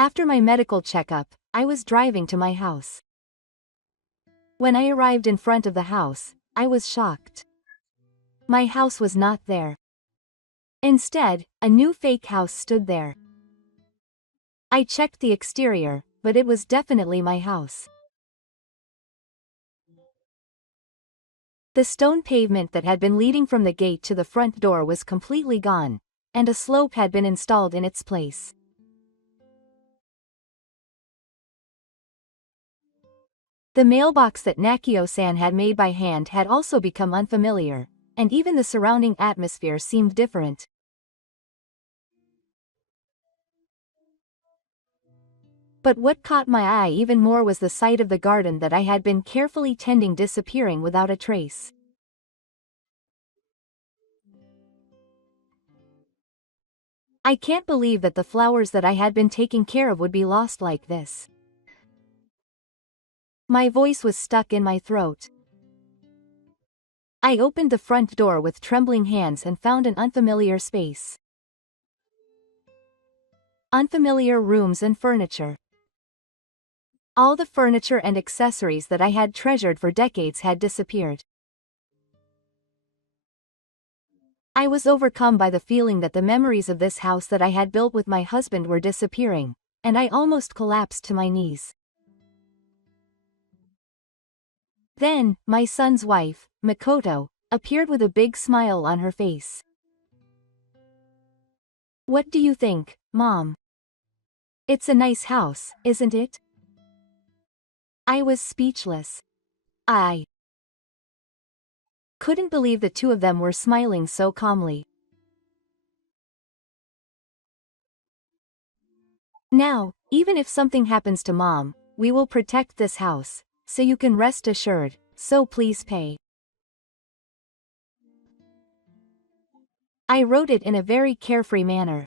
After my medical checkup, I was driving to my house. When I arrived in front of the house, I was shocked. My house was not there. Instead, a new fake house stood there. I checked the exterior, but it was definitely my house. The stone pavement that had been leading from the gate to the front door was completely gone, and a slope had been installed in its place. The mailbox that Nakio-san had made by hand had also become unfamiliar, and even the surrounding atmosphere seemed different. But what caught my eye even more was the sight of the garden that I had been carefully tending disappearing without a trace. I can't believe that the flowers that I had been taking care of would be lost like this. My voice was stuck in my throat. I opened the front door with trembling hands and found an unfamiliar space. Unfamiliar rooms and furniture. All the furniture and accessories that I had treasured for decades had disappeared. I was overcome by the feeling that the memories of this house that I had built with my husband were disappearing, and I almost collapsed to my knees. Then, my son's wife, Makoto, appeared with a big smile on her face. "What do you think, Mom? It's a nice house, isn't it?" I was speechless. I couldn't believe the two of them were smiling so calmly. "Now, even if something happens to Mom, we will protect this house, so you can rest assured, so please pay." I wrote it in a very carefree manner.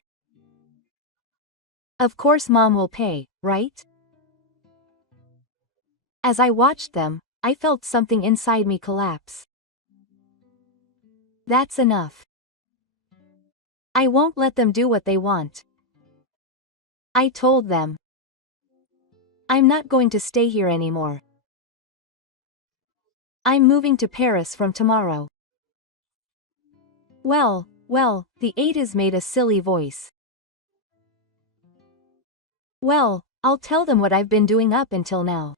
Of course Mom will pay, right? As I watched them, I felt something inside me collapse. That's enough. I won't let them do what they want. I told them. I'm not going to stay here anymore. I'm moving to Paris from tomorrow. Well, the Adas made a silly voice. Well, I'll tell them what I've been doing up until now.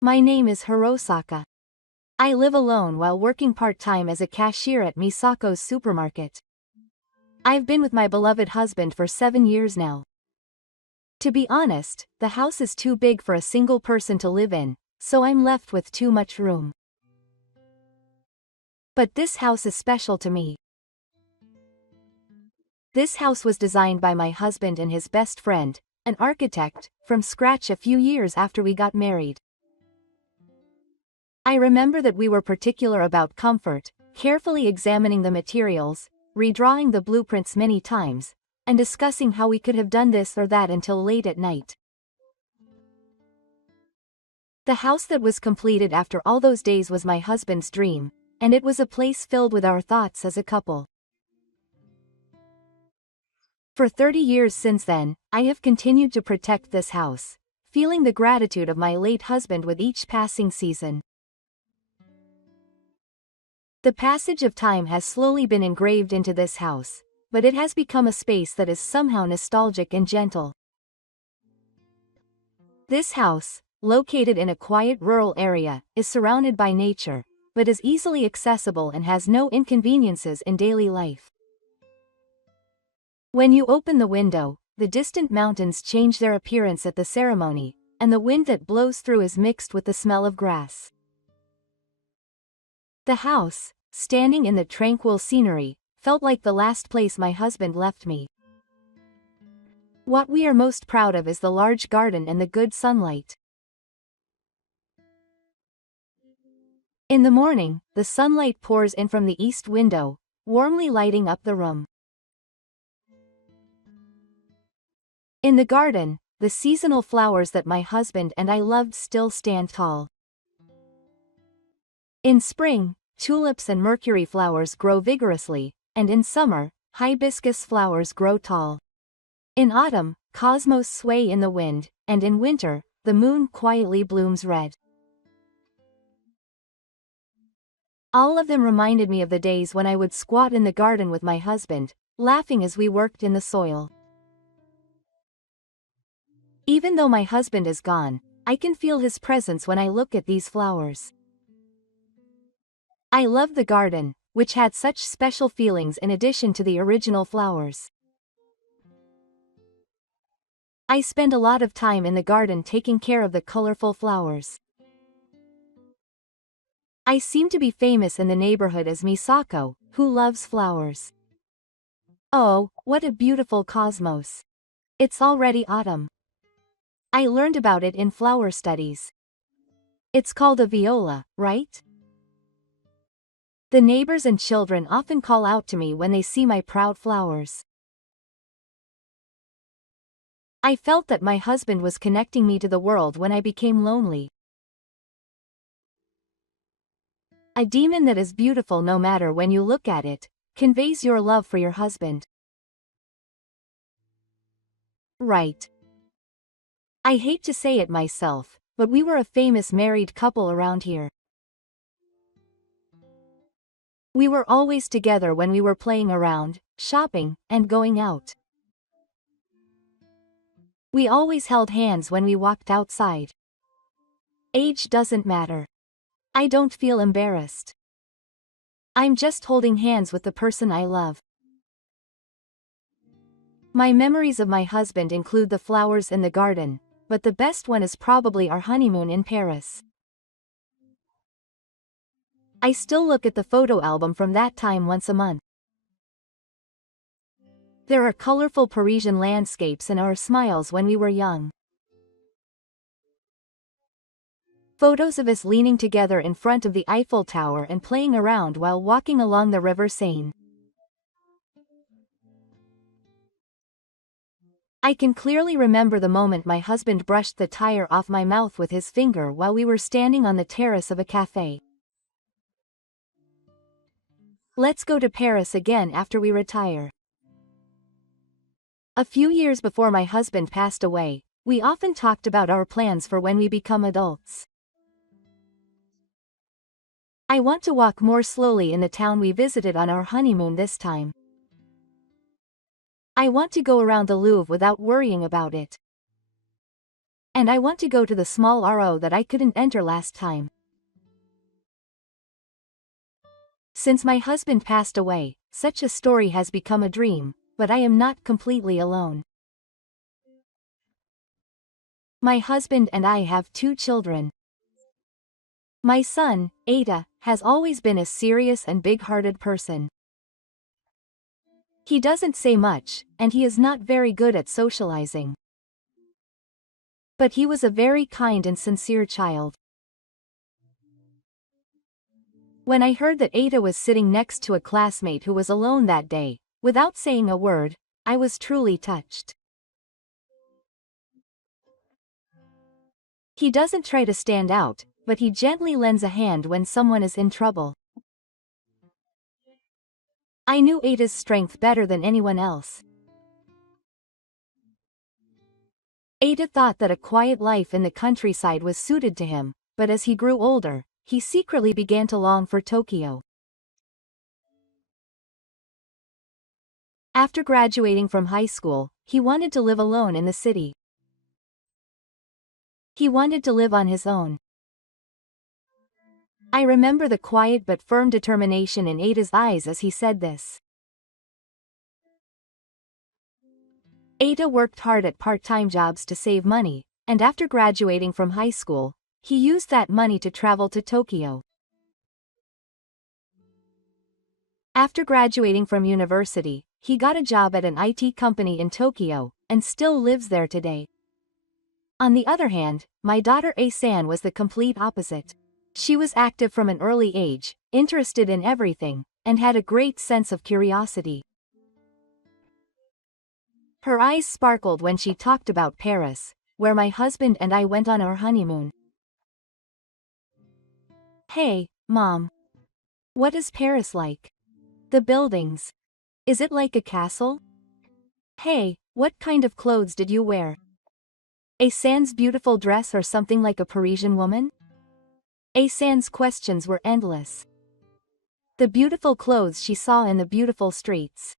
My name is Hirosaka. I live alone while working part-time as a cashier at Misako's supermarket. I've been with my beloved husband for 7 years now. To be honest, the house is too big for a single person to live in, so I'm left with too much room. But this house is special to me. This house was designed by my husband and his best friend, an architect, from scratch a few years after we got married. I remember that we were particular about comfort, carefully examining the materials, redrawing the blueprints many times, and discussing how we could have done this or that until late at night. The house that was completed after all those days was my husband's dream, and it was a place filled with our thoughts as a couple. For 30 years since then, I have continued to protect this house, feeling the gratitude of my late husband with each passing season. The passage of time has slowly been engraved into this house, but it has become a space that is somehow nostalgic and gentle. This house, located in a quiet rural area, is surrounded by nature, but is easily accessible and has no inconveniences in daily life. When you open the window, the distant mountains change their appearance at the ceremony, and the wind that blows through is mixed with the smell of grass. The house, standing in the tranquil scenery, felt like the last place my husband left me. What we are most proud of is the large garden and the good sunlight. In the morning, the sunlight pours in from the east window, warmly lighting up the room. In the garden, the seasonal flowers that my husband and I loved still stand tall. In spring, tulips and mercury flowers grow vigorously, and in summer, hibiscus flowers grow tall. In autumn, cosmos sway in the wind, and in winter, the moon quietly blooms red. All of them reminded me of the days when I would squat in the garden with my husband, laughing as we worked in the soil. Even though my husband is gone, I can feel his presence when I look at these flowers. I love the garden, which had such special feelings in addition to the original flowers. I spend a lot of time in the garden taking care of the colorful flowers. I seem to be famous in the neighborhood as Misako, who loves flowers. Oh, what a beautiful cosmos. It's already autumn. I learned about it in flower studies. It's called a viola, right? The neighbors and children often call out to me when they see my proud flowers. I felt that my husband was connecting me to the world when I became lonely. A demon that is beautiful no matter when you look at it, conveys your love for your husband. Right. I hate to say it myself, but we were a famous married couple around here. We were always together when we were playing around, shopping, and going out. We always held hands when we walked outside. Age doesn't matter. I don't feel embarrassed. I'm just holding hands with the person I love. My memories of my husband include the flowers in the garden, but the best one is probably our honeymoon in Paris. I still look at the photo album from that time once a month. There are colorful Parisian landscapes and our smiles when we were young. Photos of us leaning together in front of the Eiffel Tower and playing around while walking along the River Seine. I can clearly remember the moment my husband brushed the tire off my mouth with his finger while we were standing on the terrace of a cafe. Let's go to Paris again after we retire. A few years before my husband passed away, we often talked about our plans for when we become adults. I want to walk more slowly in the town we visited on our honeymoon this time. I want to go around the Louvre without worrying about it. And I want to go to the small RO that I couldn't enter last time. Since my husband passed away, such a story has become a dream, but I am not completely alone. My husband and I have 2 children. My son, Ada, has always been a serious and big-hearted person. He doesn't say much, and he is not very good at socializing. But he was a very kind and sincere child. When I heard that Ada was sitting next to a classmate who was alone that day, without saying a word, I was truly touched. He doesn't try to stand out, but he gently lends a hand when someone is in trouble. I knew Ada's strength better than anyone else. Ada thought that a quiet life in the countryside was suited to him, but as he grew older, he secretly began to long for Tokyo. After graduating from high school, he wanted to live alone in the city. He wanted to live on his own. I remember the quiet but firm determination in Ada's eyes as he said this. Ada worked hard at part-time jobs to save money, and after graduating from high school, he used that money to travel to Tokyo. After graduating from university, he got a job at an IT company in Tokyo, and still lives there today. On the other hand, my daughter A-san was the complete opposite. She was active from an early age, interested in everything, and had a great sense of curiosity. Her eyes sparkled when she talked about Paris, where my husband and I went on our honeymoon. Hey, Mom. What is Paris like? The buildings. Is it like a castle? Hey, what kind of clothes did you wear? A sans beautiful dress or something like a Parisian woman? A sans questions were endless. The beautiful clothes she saw in the beautiful streets.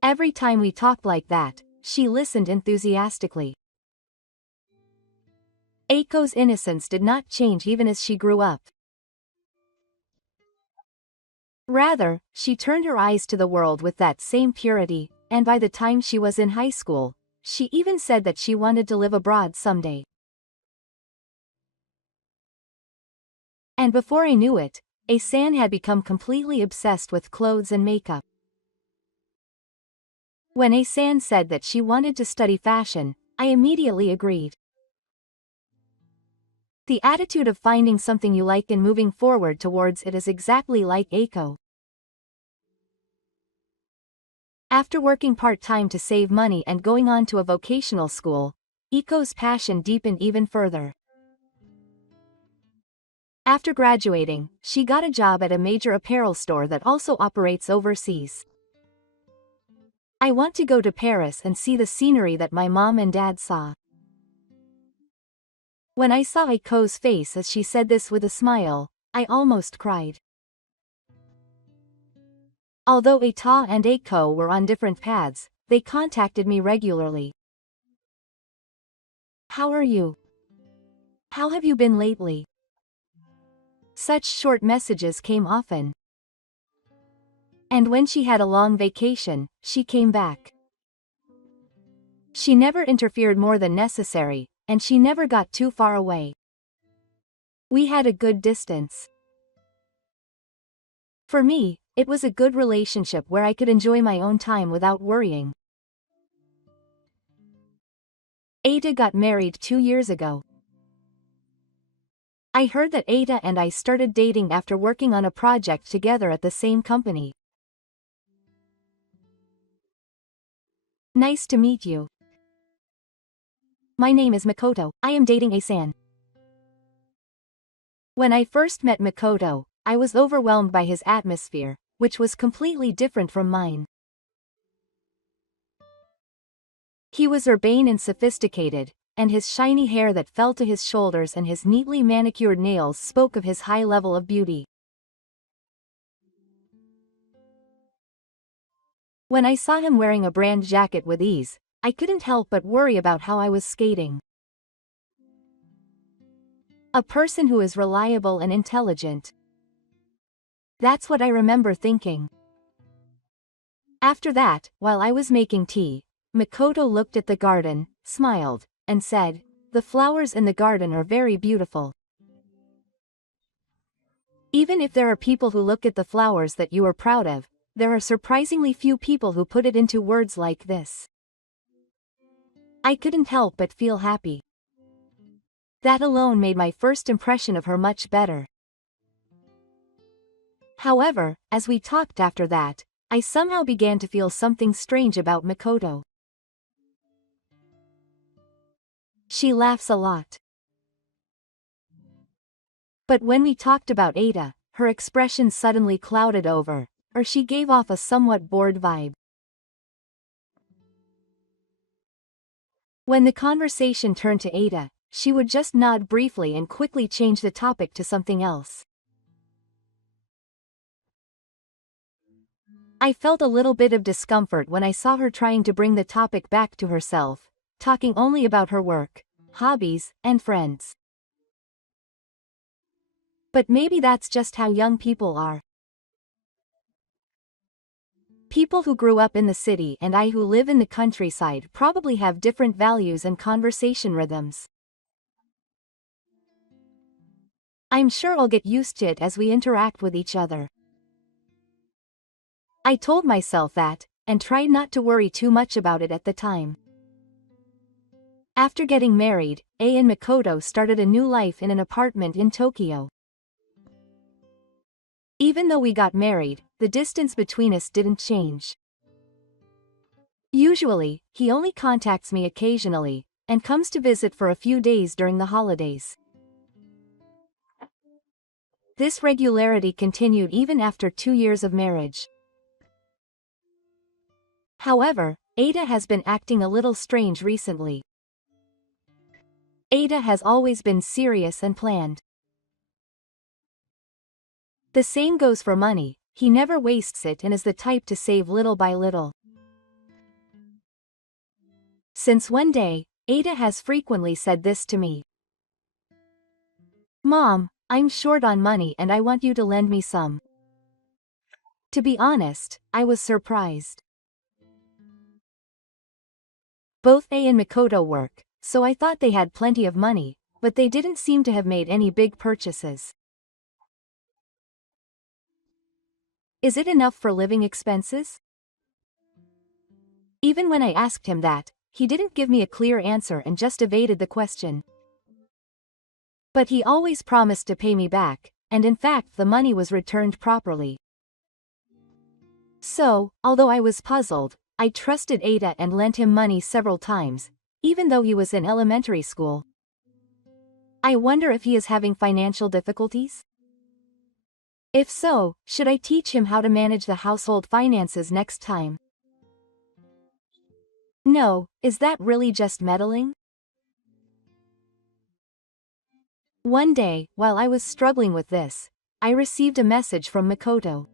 Every time we talked like that, she listened enthusiastically. Aiko's innocence did not change even as she grew up. Rather, she turned her eyes to the world with that same purity, and by the time she was in high school, she even said that she wanted to live abroad someday. And before I knew it, Asan had become completely obsessed with clothes and makeup. When Asan said that she wanted to study fashion, I immediately agreed. The attitude of finding something you like and moving forward towards it is exactly like Aiko. After working part-time to save money and going on to a vocational school, Aiko's passion deepened even further. After graduating, she got a job at a major apparel store that also operates overseas. I want to go to Paris and see the scenery that my mom and dad saw. When I saw Aiko's face as she said this with a smile, I almost cried. Although Aita and Aiko were on different paths, they contacted me regularly. How are you? How have you been lately? Such short messages came often. And when she had a long vacation, she came back. She never interfered more than necessary, and she never got too far away. We had a good distance. For me, it was a good relationship where I could enjoy my own time without worrying. Ada got married 2 years ago. I heard that Ada and I started dating after working on a project together at the same company. Nice to meet you. My name is Makoto. I am dating Asan. When I first met Makoto, I was overwhelmed by his atmosphere, which was completely different from mine. He was urbane and sophisticated, and his shiny hair that fell to his shoulders and his neatly manicured nails spoke of his high level of beauty. When I saw him wearing a brand jacket with ease, I couldn't help but worry about how I was skating. A person who is reliable and intelligent. That's what I remember thinking. After that, while I was making tea, Makoto looked at the garden, smiled, and said, "The flowers in the garden are very beautiful. Even if there are people who look at the flowers that you are proud of, there are surprisingly few people who put it into words like this." I couldn't help but feel happy. That alone made my first impression of her much better. However, as we talked after that, I somehow began to feel something strange about Makoto. She laughs a lot. But when we talked about Ada, her expression suddenly clouded over, or she gave off a somewhat bored vibe. When the conversation turned to Ada, she would just nod briefly and quickly change the topic to something else. I felt a little bit of discomfort when I saw her trying to bring the topic back to herself, talking only about her work, hobbies, and friends. But maybe that's just how young people are. People who grew up in the city and I who live in the countryside probably have different values and conversation rhythms. I'm sure I'll get used to it as we interact with each other. I told myself that, and tried not to worry too much about it at the time. After getting married, A and Makoto started a new life in an apartment in Tokyo. Even though we got married, the distance between us didn't change. Usually, he only contacts me occasionally, and comes to visit for a few days during the holidays. This regularity continued even after 2 years of marriage. However, Ada has been acting a little strange recently. Ada has always been serious and planned. The same goes for money, he never wastes it and is the type to save little by little. Since one day, Ada has frequently said this to me. "Mom, I'm short on money and I want you to lend me some." To be honest, I was surprised. Both A and Makoto work, so I thought they had plenty of money, but they didn't seem to have made any big purchases. Is it enough for living expenses? Even when I asked him that, he didn't give me a clear answer and just evaded the question. But he always promised to pay me back, and in fact the money was returned properly. So, although I was puzzled, I trusted Ada and lent him money several times, even though he was in elementary school. I wonder if he is having financial difficulties? If so, should I teach him how to manage the household finances next time? No, is that really just meddling? One day, while I was struggling with this, I received a message from Makoto.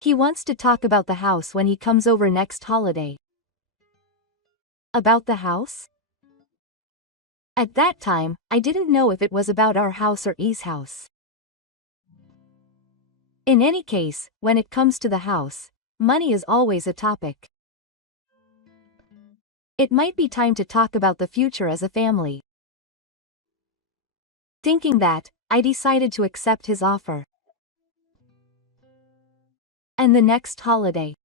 He wants to talk about the house when he comes over next holiday. About the house? At that time, I didn't know if it was about our house or E's house. In any case, when it comes to the house, money is always a topic. It might be time to talk about the future as a family. Thinking that, I decided to accept his offer. And the next holiday,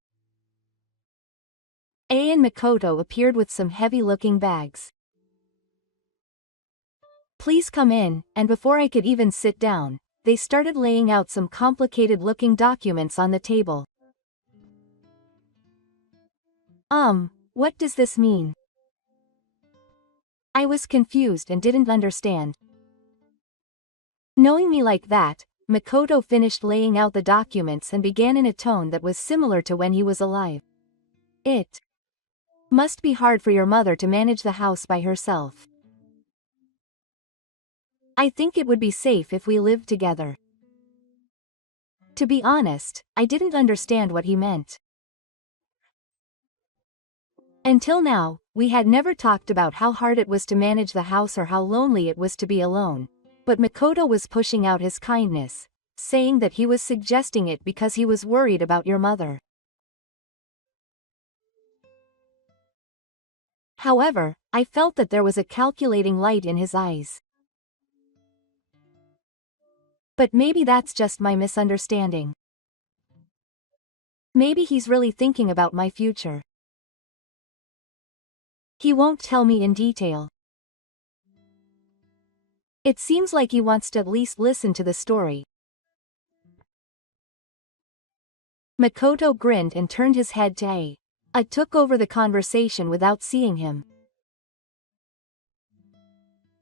A and Makoto appeared with some heavy-looking bags. "Please come in," and before I could even sit down, they started laying out some complicated-looking documents on the table. What does this mean?" I was confused and didn't understand. Knowing me like that, Makoto finished laying out the documents and began in a tone that was similar to when he was alive. "It must be hard for your mother to manage the house by herself. I think it would be safe if we lived together." To be honest, I didn't understand what he meant. Until now, we had never talked about how hard it was to manage the house or how lonely it was to be alone, but Makoto was pushing out his kindness, saying that he was suggesting it because he was worried about your mother. However, I felt that there was a calculating light in his eyes. But maybe that's just my misunderstanding. Maybe he's really thinking about my future. He won't tell me in detail. It seems like he wants to at least listen to the story. Makoto grinned and turned his head to A. I took over the conversation without seeing him.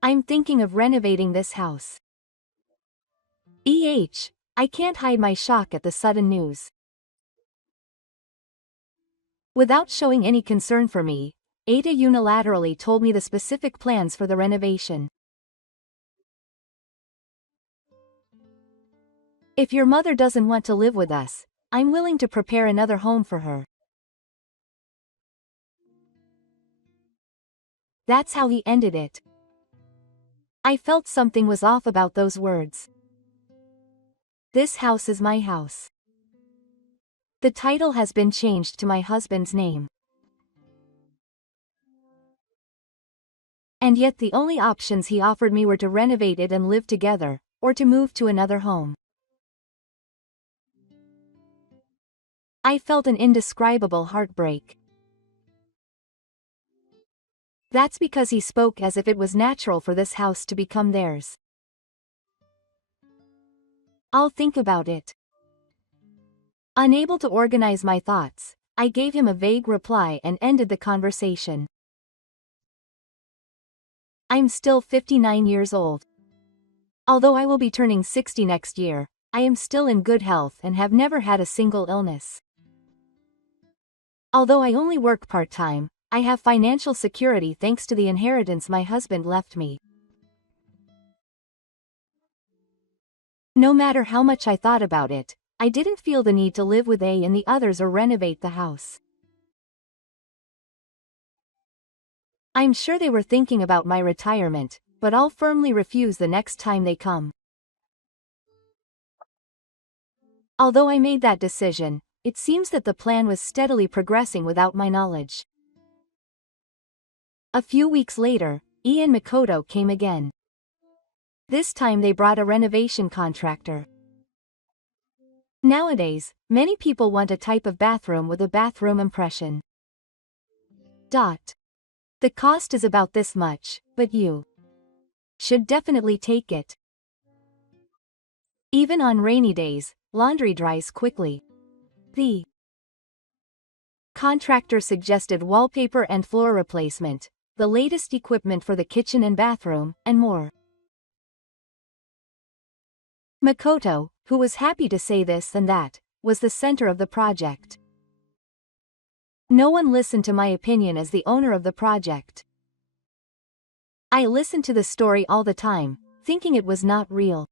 "I'm thinking of renovating this house." I can't hide my shock at the sudden news. Without showing any concern for me, Ada unilaterally told me the specific plans for the renovation. "If your mother doesn't want to live with us, I'm willing to prepare another home for her." That's how he ended it. I felt something was off about those words. This house is my house. The title has been changed to my husband's name. And yet the only options he offered me were to renovate it and live together, or to move to another home. I felt an indescribable heartbreak. That's because he spoke as if it was natural for this house to become theirs. "I'll think about it." Unable to organize my thoughts, I gave him a vague reply and ended the conversation. I'm still 59 years old. Although I will be turning 60 next year, I am still in good health and have never had a single illness. Although I only work part-time, I have financial security thanks to the inheritance my husband left me. No matter how much I thought about it, I didn't feel the need to live with A and the others or renovate the house. I'm sure they were thinking about my retirement, but I'll firmly refuse the next time they come. Although I made that decision, it seems that the plan was steadily progressing without my knowledge. A few weeks later, E and Makoto came again. This time they brought a renovation contractor. Nowadays, many people want a type of bathroom with a bathroom impression. The cost is about this much, but you should definitely take it. Even on rainy days, laundry dries quickly. The contractor suggested wallpaper and floor replacement, the latest equipment for the kitchen and bathroom, and more. Makoto, who was happy to say this and that, was the center of the project. No one listened to my opinion as the owner of the project. I listened to the story all the time, thinking it was not real.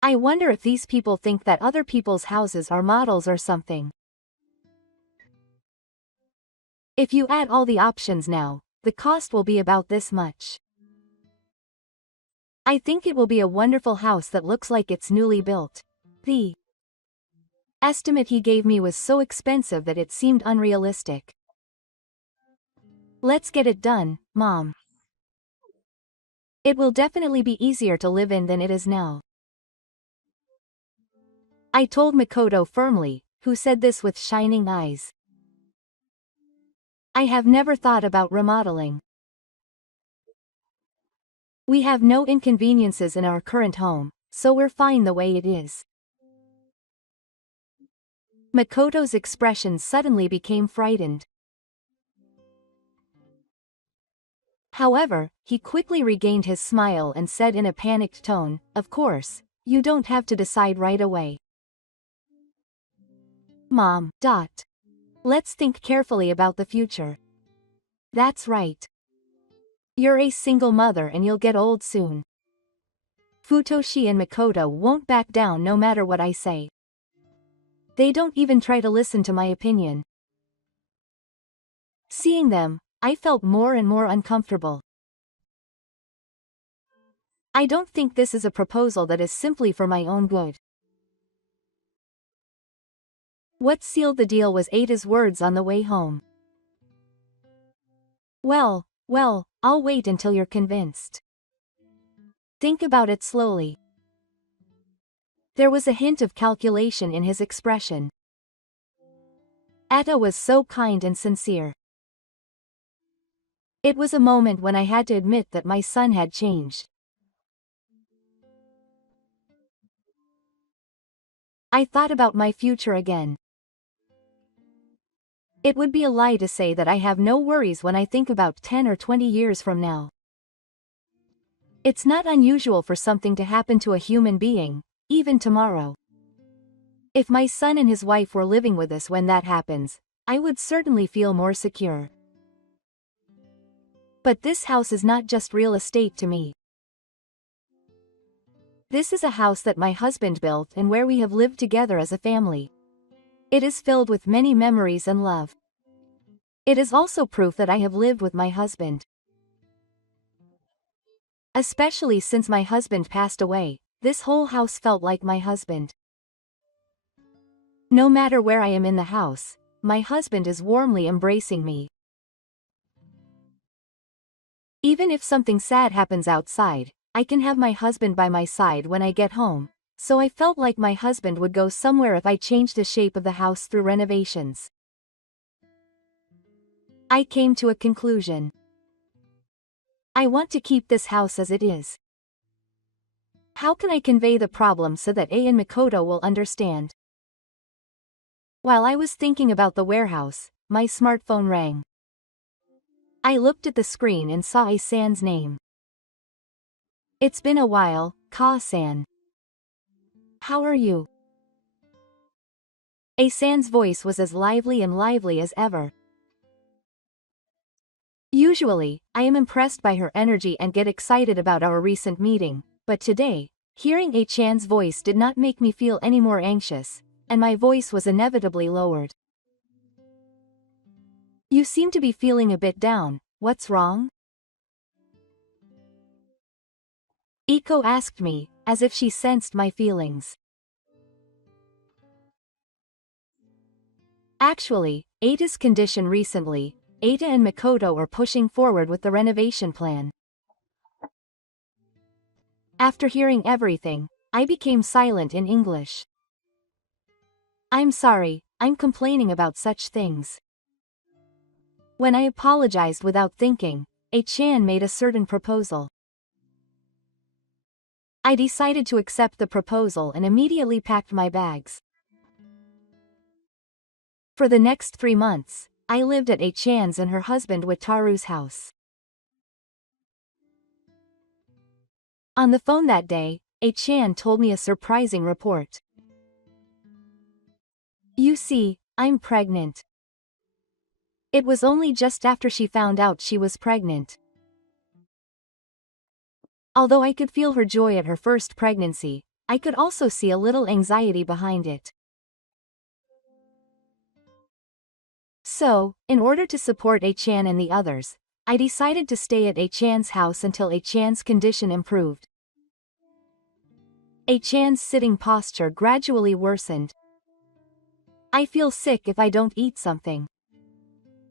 I wonder if these people think that other people's houses are models or something. If you add all the options now, the cost will be about this much. I think it will be a wonderful house that looks like it's newly built. The estimate he gave me was so expensive that it seemed unrealistic. Let's get it done, Mom. It will definitely be easier to live in than it is now. I told Makoto firmly, who said this with shining eyes. I have never thought about remodeling. We have no inconveniences in our current home, so we're fine the way it is. Makoto's expression suddenly became frightened. However, he quickly regained his smile and said in a panicked tone, "Of course, you don't have to decide right away. Mom. Let's think carefully about the future." That's right. You're a single mother and you'll get old soon. Futoshi and Makoto won't back down no matter what I say. They don't even try to listen to my opinion. Seeing them, I felt more and more uncomfortable. I don't think this is a proposal that is simply for my own good. What sealed the deal was Ada's words on the way home. Well, I'll wait until you're convinced. Think about it slowly. There was a hint of calculation in his expression. Ada was so kind and sincere. It was a moment when I had to admit that my son had changed. I thought about my future again. It would be a lie to say that I have no worries when I think about 10 or 20 years from now. It's not unusual for something to happen to a human being, even tomorrow. If my son and his wife were living with us when that happens, I would certainly feel more secure. But this house is not just real estate to me. This is a house that my husband built and where we have lived together as a family. It is filled with many memories and love. It is also proof that I have lived with my husband. Especially since my husband passed away, this whole house felt like my husband. No matter where I am in the house, my husband is warmly embracing me. Even if something sad happens outside, I can have my husband by my side when I get home, so I felt like my husband would go somewhere if I changed the shape of the house through renovations. I came to a conclusion. I want to keep this house as it is. How can I convey the problem so that A and Makoto will understand? While I was thinking about the warehouse, my smartphone rang. I looked at the screen and saw A-san's name. It's been a while, Ka-san. How are you? A-san's voice was as lively as ever. Usually, I am impressed by her energy and get excited about our recent meeting, but today, hearing A-chan's voice did not make me feel any more anxious, and my voice was inevitably lowered. You seem to be feeling a bit down, what's wrong? Iko asked me, as if she sensed my feelings. Actually, Ada's condition recently, Ada and Makoto are pushing forward with the renovation plan. After hearing everything, I became silent in English. I'm sorry, I'm complaining about such things. When I apologized without thinking, A-chan made a certain proposal. I decided to accept the proposal and immediately packed my bags. For the next 3 months, I lived at A-chan's and her husband Wataru's house. On the phone that day, A-chan told me a surprising report. You see, I'm pregnant. It was only just after she found out she was pregnant. Although I could feel her joy at her first pregnancy, I could also see a little anxiety behind it. So, in order to support A-chan and the others, I decided to stay at A-chan's house until A-chan's condition improved. A-chan's sitting posture gradually worsened. I feel sick if I don't eat something.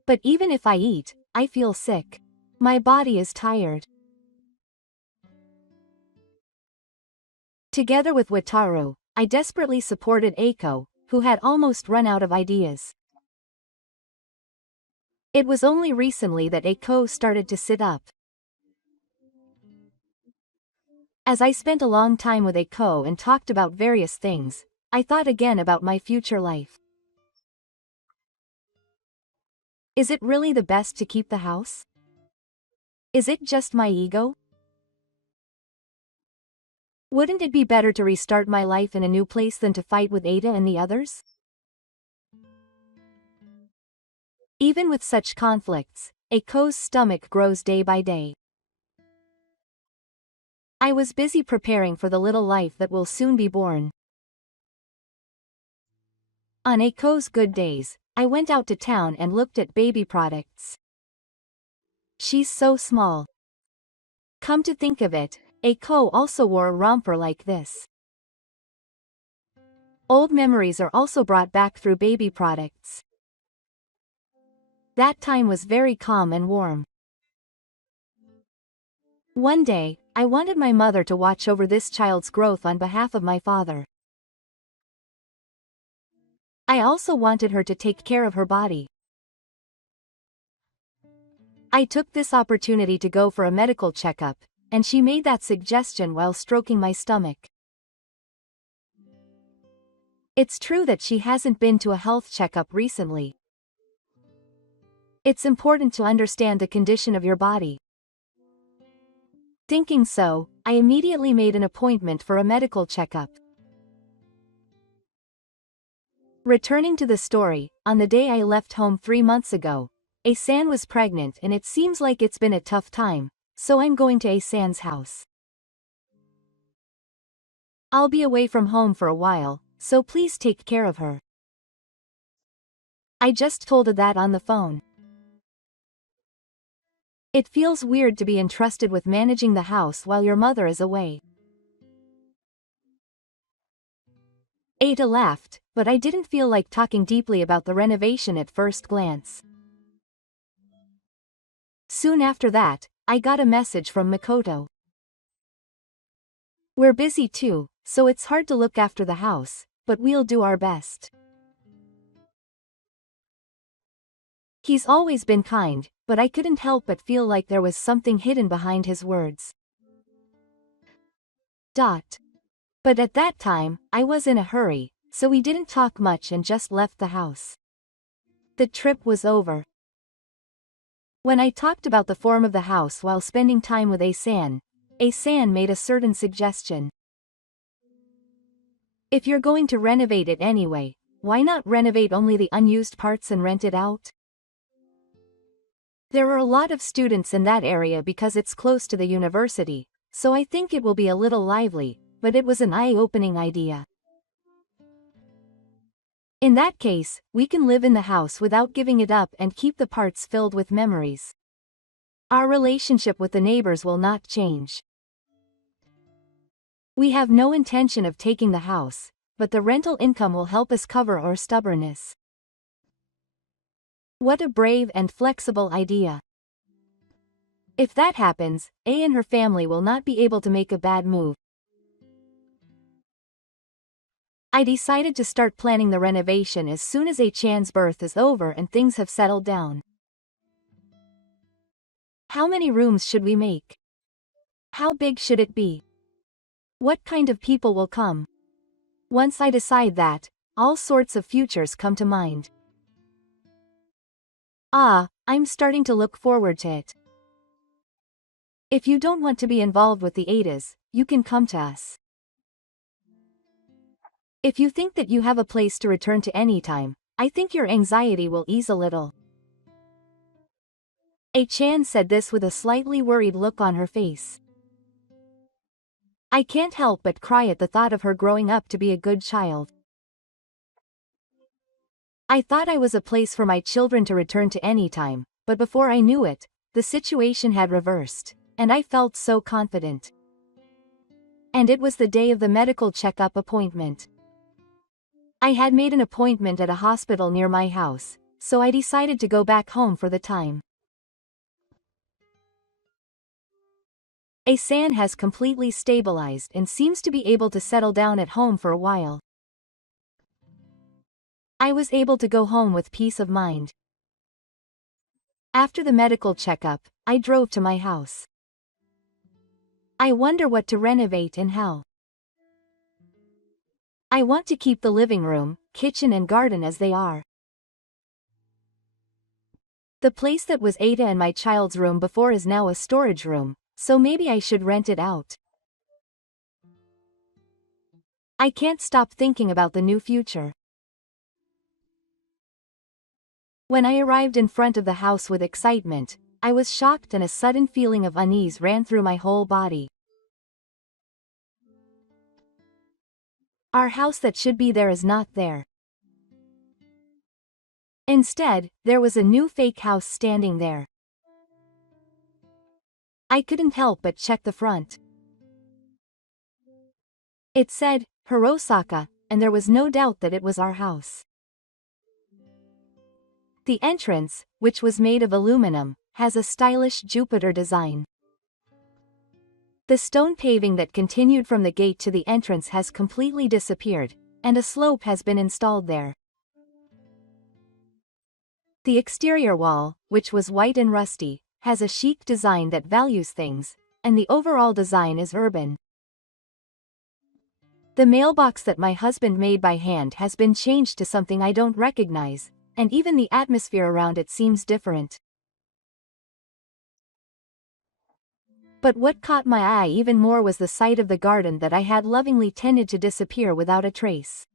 But even if I eat, I feel sick. My body is tired. Together with Wataru, I desperately supported Eiko, who had almost run out of ideas. It was only recently that Eiko started to sit up. As I spent a long time with Eiko and talked about various things, I thought again about my future life. Is it really the best to keep the house? Is it just my ego? Wouldn't it be better to restart my life in a new place than to fight with Ada and the others? Even with such conflicts, Eiko's stomach grows day by day. I was busy preparing for the little life that will soon be born. On Eiko's good days, I went out to town and looked at baby products. She's so small. Come to think of it, Eiko also wore a romper like this. Old memories are also brought back through baby products. That time was very calm and warm. One day, I wanted my mother to watch over this child's growth on behalf of my father. I also wanted her to take care of her body. I took this opportunity to go for a medical checkup, and she made that suggestion while stroking my stomach. It's true that she hasn't been to a health checkup recently. It's important to understand the condition of your body. Thinking so, I immediately made an appointment for a medical checkup. Returning to the story, on the day I left home 3 months ago, A-san was pregnant and it seems like it's been a tough time, so I'm going to A-san's house. I'll be away from home for a while, so please take care of her. I just told her that on the phone. It feels weird to be entrusted with managing the house while your mother is away. Ada laughed, but I didn't feel like talking deeply about the renovation at first glance. Soon after that, I got a message from Makoto. We're busy too, so it's hard to look after the house, but we'll do our best. He's always been kind, but I couldn't help but feel like there was something hidden behind his words. But at that time, I was in a hurry, so we didn't talk much and just left the house. The trip was over. When I talked about the form of the house while spending time with A-san, a san made a certain suggestion. If you're going to renovate it anyway, why not renovate only the unused parts and rent it out? There are a lot of students in that area because it's close to the university, so I think it will be a little lively, but it was an eye-opening idea. In that case, we can live in the house without giving it up and keep the parts filled with memories. Our relationship with the neighbors will not change. We have no intention of taking the house, but the rental income will help us cover our stubbornness. What a brave and flexible idea. If that happens, A and her family will not be able to make a bad move. I decided to start planning the renovation as soon as A-chan's birth is over and things have settled down. How many rooms should we make? How big should it be? What kind of people will come? Once I decide that, all sorts of futures come to mind. I'm starting to look forward to it. If you don't want to be involved with the Adas, you can come to us. If you think that you have a place to return to anytime, I think your anxiety will ease a little. A-chan said this with a slightly worried look on her face. I can't help but cry at the thought of her growing up to be a good child. I thought I was a place for my children to return to anytime, but before I knew it, the situation had reversed, and I felt so confident. And it was the day of the medical checkup appointment. I had made an appointment at a hospital near my house, so I decided to go back home for the time. A-san has completely stabilized and seems to be able to settle down at home for a while. I was able to go home with peace of mind. After the medical checkup, I drove to my house. I wonder what to renovate and how. I want to keep the living room, kitchen and garden as they are. The place that was Ada and my child's room before is now a storage room, so maybe I should rent it out. I can't stop thinking about the new future. When I arrived in front of the house with excitement, I was shocked and a sudden feeling of unease ran through my whole body. Our house that should be there is not there. Instead, there was a new fake house standing there. I couldn't help but check the front. It said, Hirosaka, and there was no doubt that it was our house. The entrance, which was made of aluminum, has a stylish Jupiter design. The stone paving that continued from the gate to the entrance has completely disappeared, and a slope has been installed there. The exterior wall, which was white and rusty, has a chic design that values things, and the overall design is urban. The mailbox that my husband made by hand has been changed to something I don't recognize, and even the atmosphere around it seems different. But what caught my eye even more was the sight of the garden that I had lovingly tended to disappear without a trace.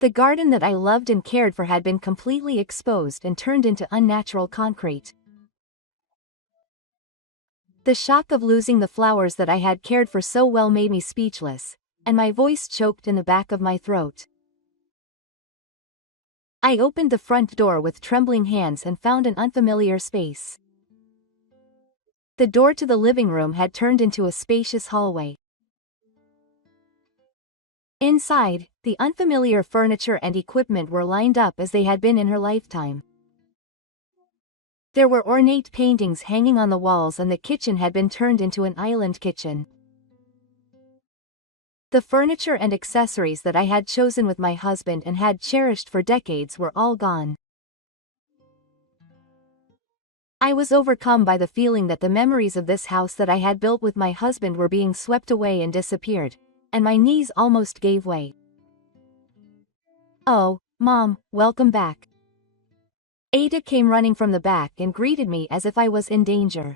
The garden that I loved and cared for had been completely exposed and turned into unnatural concrete. The shock of losing the flowers that I had cared for so well made me speechless, and my voice choked in the back of my throat. I opened the front door with trembling hands and found an unfamiliar space. The door to the living room had turned into a spacious hallway. Inside, the unfamiliar furniture and equipment were lined up as they had been in her lifetime. There were ornate paintings hanging on the walls and the kitchen had been turned into an island kitchen. The furniture and accessories that I had chosen with my husband and had cherished for decades were all gone. I was overcome by the feeling that the memories of this house that I had built with my husband were being swept away and disappeared, and my knees almost gave way. "Oh, Mom, welcome back. Ada came running from the back and greeted me as if I was in danger.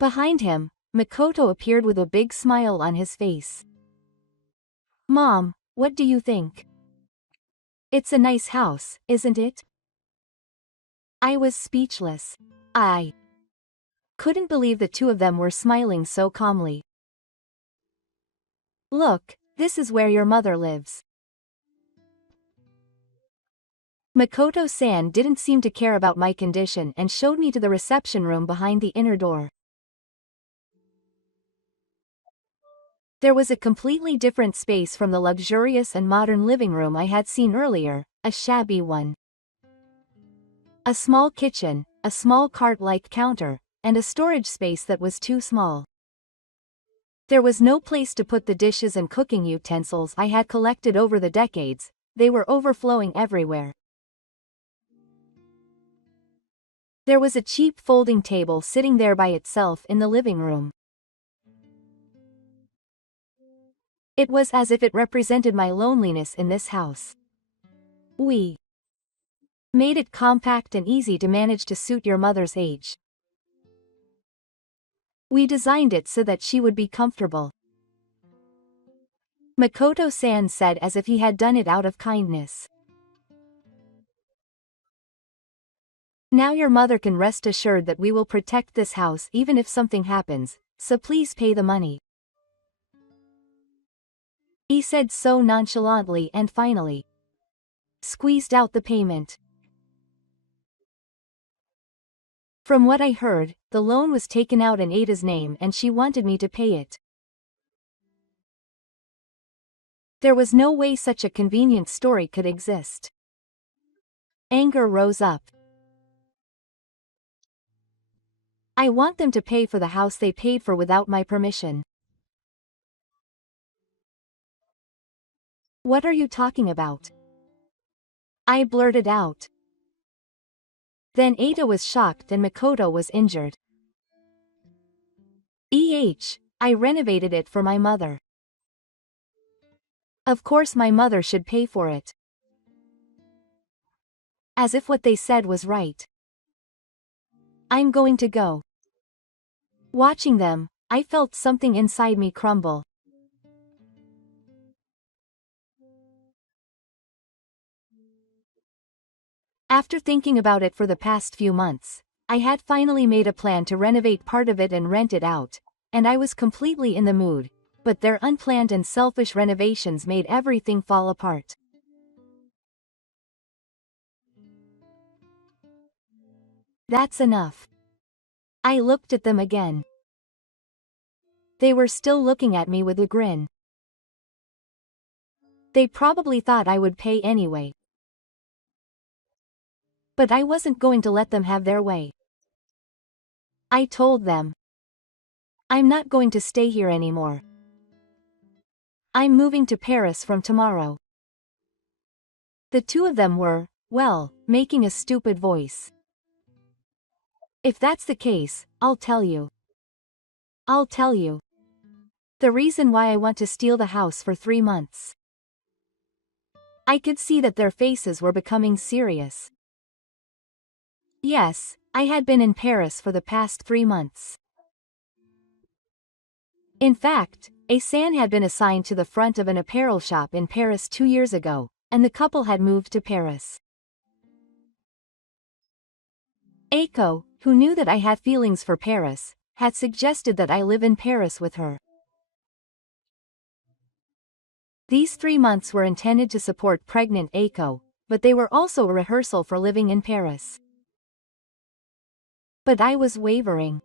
Behind him, Makoto appeared with a big smile on his face. Mom, what do you think? It's a nice house, isn't it? I was speechless. I couldn't believe the two of them were smiling so calmly. Look, this is where your mother lives. Makoto-san didn't seem to care about my condition and showed me to the reception room behind the inner door. There was a completely different space from the luxurious and modern living room I had seen earlier, a shabby one. A small kitchen, a small cart-like counter, and a storage space that was too small. There was no place to put the dishes and cooking utensils I had collected over the decades, they were overflowing everywhere. There was a cheap folding table sitting there by itself in the living room. It was as if it represented my loneliness in this house. We made it compact and easy to manage to suit your mother's age. We designed it so that she would be comfortable. Makoto-san said as if he had done it out of kindness. Now your mother can rest assured that we will protect this house even if something happens, so please pay the money. He said so nonchalantly and finally squeezed out the payment. From what I heard, the loan was taken out in Ada's name and she wanted me to pay it. There was no way such a convenient story could exist. Anger rose up. I want them to pay for the house they paid for without my permission. What are you talking about? I blurted out. Then Ada was shocked and Makoto was injured. I renovated it for my mother. Of course my mother should pay for it. As if what they said was right. I'm going to go. Watching them, I felt something inside me crumble. After thinking about it for the past few months, I had finally made a plan to renovate part of it and rent it out, and I was completely in the mood, but their unplanned and selfish renovations made everything fall apart. That's enough. I looked at them again. They were still looking at me with a grin. They probably thought I would pay anyway. But I wasn't going to let them have their way. I told them. I'm not going to stay here anymore. I'm moving to Paris from tomorrow. The two of them were, well, making a stupid voice. If that's the case, I'll tell you. I'll tell you. The reason why I want to steal the house for 3 months. I could see that their faces were becoming serious. Yes, I had been in Paris for the past 3 months. In fact, Asan had been assigned to the front of an apparel shop in Paris 2 years ago, and the couple had moved to Paris. Aiko, who knew that I had feelings for Paris, had suggested that I live in Paris with her. These 3 months were intended to support pregnant Aiko, but they were also a rehearsal for living in Paris. But I was wavering.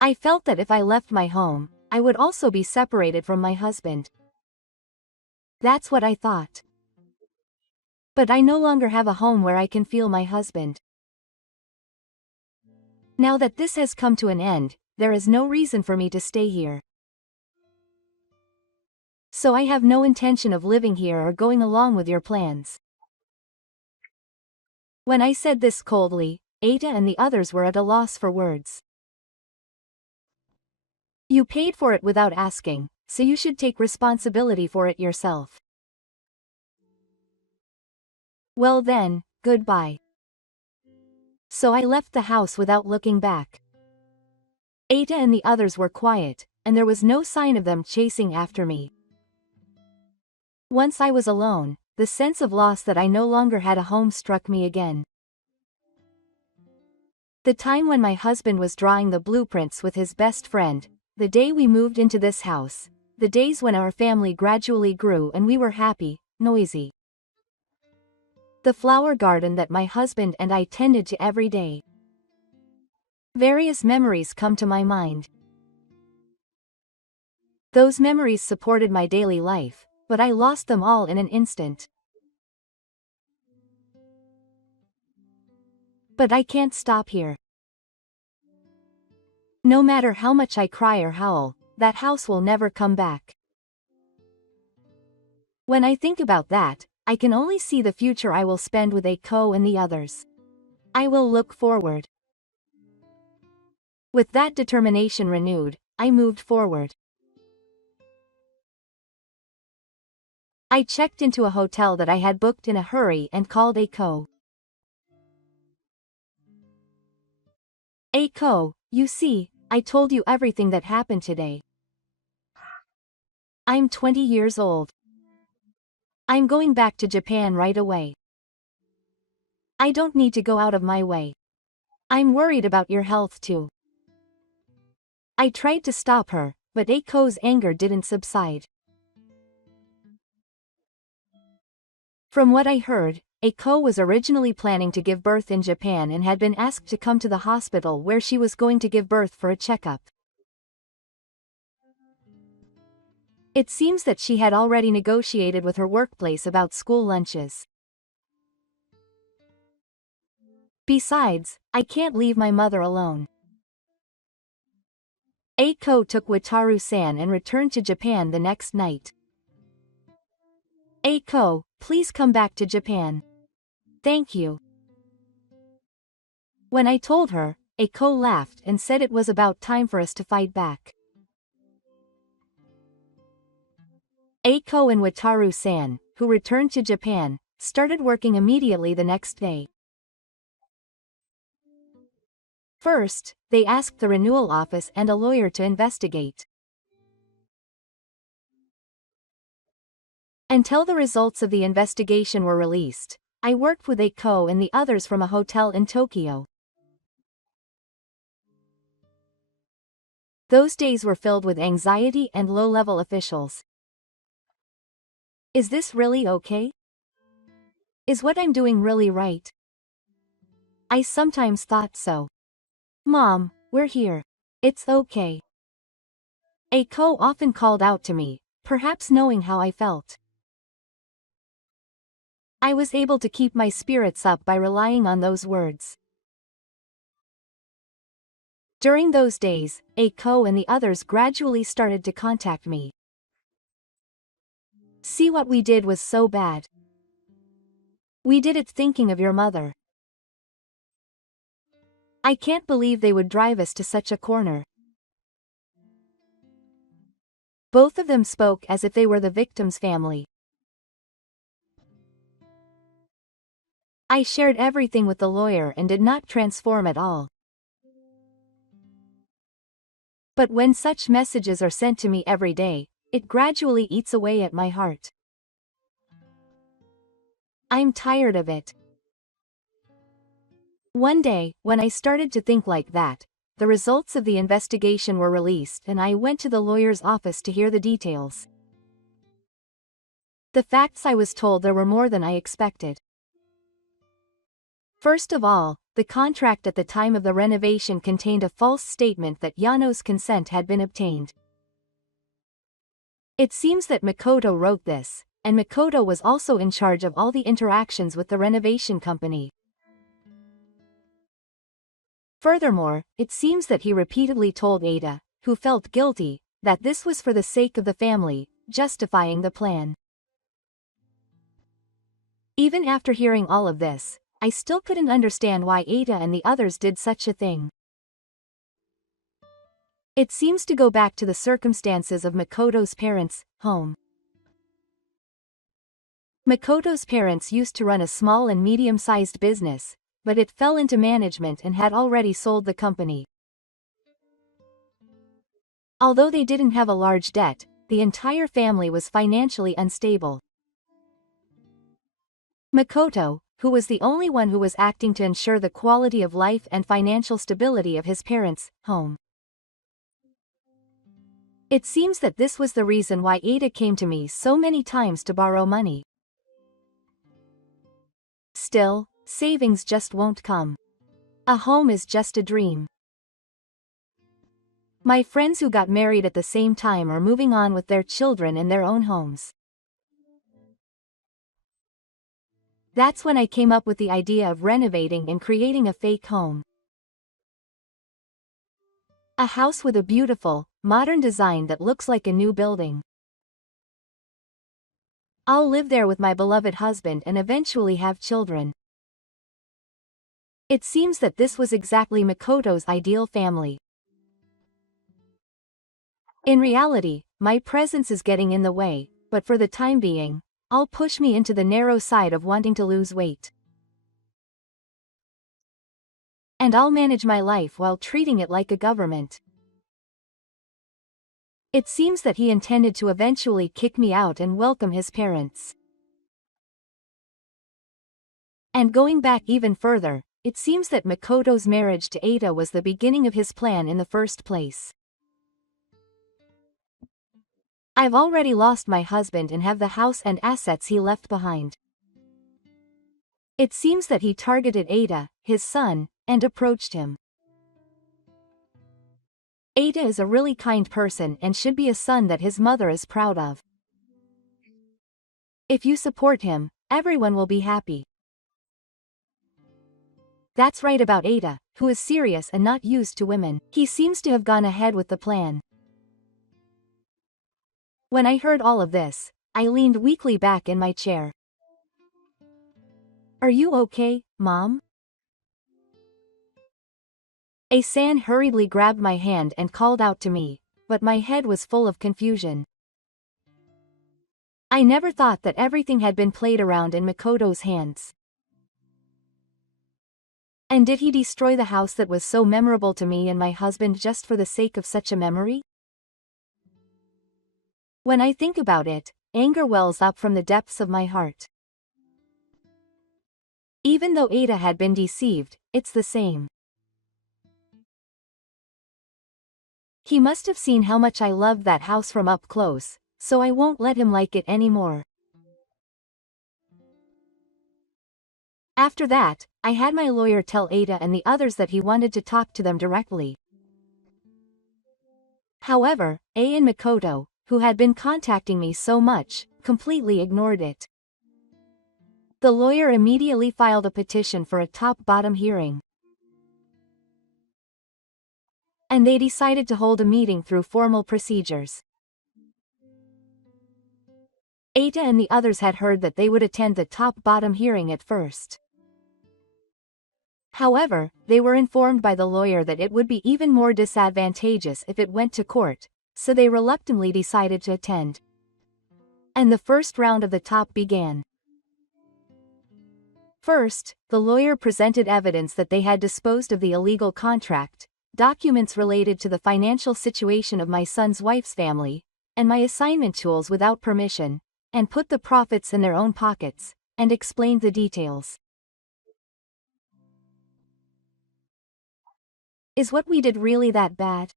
I felt that if I left my home, I would also be separated from my husband. That's what I thought. But I no longer have a home where I can feel my husband. Now that this has come to an end, there is no reason for me to stay here. So I have no intention of living here or going along with your plans. When I said this coldly, Ada and the others were at a loss for words. You paid for it without asking, so you should take responsibility for it yourself. Well then, goodbye. So I left the house without looking back. Ada and the others were quiet, and there was no sign of them chasing after me. Once I was alone, the sense of loss that I no longer had a home struck me again. The time when my husband was drawing the blueprints with his best friend, the day we moved into this house, the days when our family gradually grew and we were happy, noisy. The flower garden that my husband and I tended to every day. Various memories come to my mind. Those memories supported my daily life, but I lost them all in an instant. But I can't stop here. No matter how much I cry or howl, that house will never come back. When I think about that, I can only see the future I will spend with Aiko and the others. I will look forward. With that determination renewed, I moved forward. I checked into a hotel that I had booked in a hurry and called Aiko. Aiko, you see, I told you everything that happened today. I'm 20 years old. I'm going back to Japan right away. I don't need to go out of my way. I'm worried about your health too. I tried to stop her, but Aiko's anger didn't subside. From what I heard, Aiko was originally planning to give birth in Japan and had been asked to come to the hospital where she was going to give birth for a checkup. It seems that she had already negotiated with her workplace about school lunches. Besides, I can't leave my mother alone. Aiko took Wataru-san and returned to Japan the next night. Aiko, please come back to Japan. Thank you. When I told her, Aiko laughed and said it was about time for us to fight back. Aiko and Wataru-san, who returned to Japan, started working immediately the next day. First, they asked the renewal office and a lawyer to investigate. Until the results of the investigation were released, I worked with Aiko and the others from a hotel in Tokyo. Those days were filled with anxiety and low-level officials. Is this really okay? Is what I'm doing really right? I sometimes thought so. Mom, we're here. It's okay. Aiko often called out to me, perhaps knowing how I felt. I was able to keep my spirits up by relying on those words. During those days, Aiko and the others gradually started to contact me. See, what we did was so bad. We did it thinking of your mother. I can't believe they would drive us to such a corner. Both of them spoke as if they were the victim's family. I shared everything with the lawyer and did not transform at all. But when such messages are sent to me every day, it gradually eats away at my heart. I'm tired of it. One day, when I started to think like that, the results of the investigation were released and I went to the lawyer's office to hear the details. The facts I was told there were more than I expected. First of all, the contract at the time of the renovation contained a false statement that Yano's consent had been obtained. It seems that Makoto wrote this, and Makoto was also in charge of all the interactions with the renovation company. Furthermore, it seems that he repeatedly told Ada, who felt guilty, that this was for the sake of the family, justifying the plan. Even after hearing all of this, I still couldn't understand why Ada and the others did such a thing. It seems to go back to the circumstances of Makoto's parents' home. Makoto's parents used to run a small and medium-sized business, but it fell into management and had already sold the company. Although they didn't have a large debt, the entire family was financially unstable. Makoto, who was the only one who was acting to ensure the quality of life and financial stability of his parents' home. It seems that this was the reason why Ada came to me so many times to borrow money. Still, savings just won't come. A home is just a dream. My friends who got married at the same time are moving on with their children in their own homes. That's when I came up with the idea of renovating and creating a fake home. A house with a beautiful, modern design that looks like a new building. I'll live there with my beloved husband and eventually have children. It seems that this was exactly Makoto's ideal family. In reality, my presence is getting in the way, but for the time being, I'll push me into the narrow side of wanting to lose weight. And I'll manage my life while treating it like a government. It seems that he intended to eventually kick me out and welcome his parents. And going back even further, it seems that Makoto's marriage to Ada was the beginning of his plan in the first place. I've already lost my husband and have the house and assets he left behind. It seems that he targeted Ada, his son, and approached him. Ada is a really kind person and should be a son that his mother is proud of. If you support him, everyone will be happy. That's right about Ada, who is serious and not used to women. He seems to have gone ahead with the plan. When I heard all of this, I leaned weakly back in my chair. Are you okay, Mom? A-san hurriedly grabbed my hand and called out to me, but my head was full of confusion. I never thought that everything had been played around in Makoto's hands. And did he destroy the house that was so memorable to me and my husband just for the sake of such a memory? When I think about it, anger wells up from the depths of my heart. Even though Ada had been deceived, it's the same. He must have seen how much I loved that house from up close, so I won't let him like it anymore. After that, I had my lawyer tell Ada and the others that he wanted to talk to them directly. However, A and Makoto, who had been contacting me so much, completely ignored it. The lawyer immediately filed a petition for a top-bottom hearing. And they decided to hold a meeting through formal procedures. Ada and the others had heard that they would attend the top-bottom hearing at first. However, they were informed by the lawyer that it would be even more disadvantageous if it went to court, so they reluctantly decided to attend. And the first round of the top began. First, the lawyer presented evidence that they had disposed of the illegal contract, documents related to the financial situation of my son's wife's family, and my assignment tools without permission, and put the profits in their own pockets, and explained the details. Is what we did really that bad?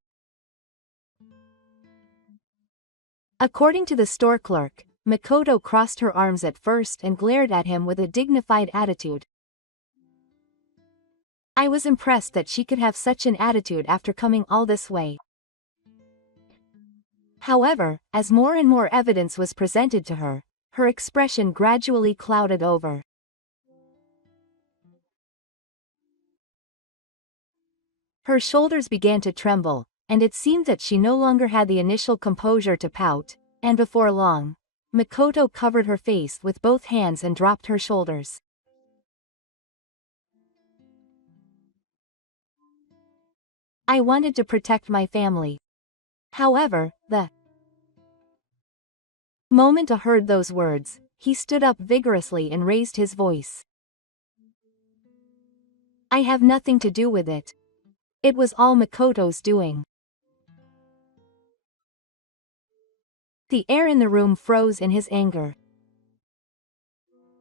According to the store clerk, Makoto crossed her arms at first and glared at him with a dignified attitude. I was impressed that she could have such an attitude after coming all this way. However, as more and more evidence was presented to her, her expression gradually clouded over. Her shoulders began to tremble, and it seemed that she no longer had the initial composure to pout, and before long, Makoto covered her face with both hands and dropped her shoulders. I wanted to protect my family. However, the moment I heard those words, he stood up vigorously and raised his voice. I have nothing to do with it. It was all Makoto's doing. The air in the room froze in his anger.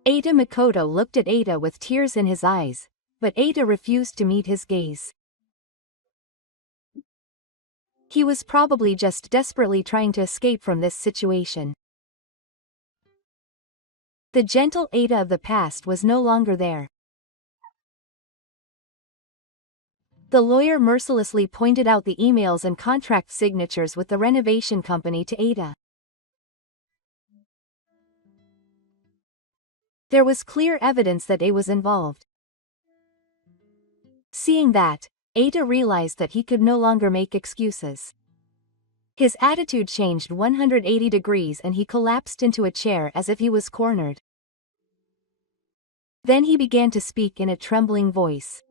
Ada Makoto looked at Ada with tears in his eyes, but Ada refused to meet his gaze. He was probably just desperately trying to escape from this situation. The gentle Ada of the past was no longer there. The lawyer mercilessly pointed out the emails and contract signatures with the renovation company to Ada. There was clear evidence that A was involved. Seeing that, Ada realized that he could no longer make excuses. His attitude changed 180 degrees and he collapsed into a chair as if he was cornered. Then he began to speak in a trembling voice.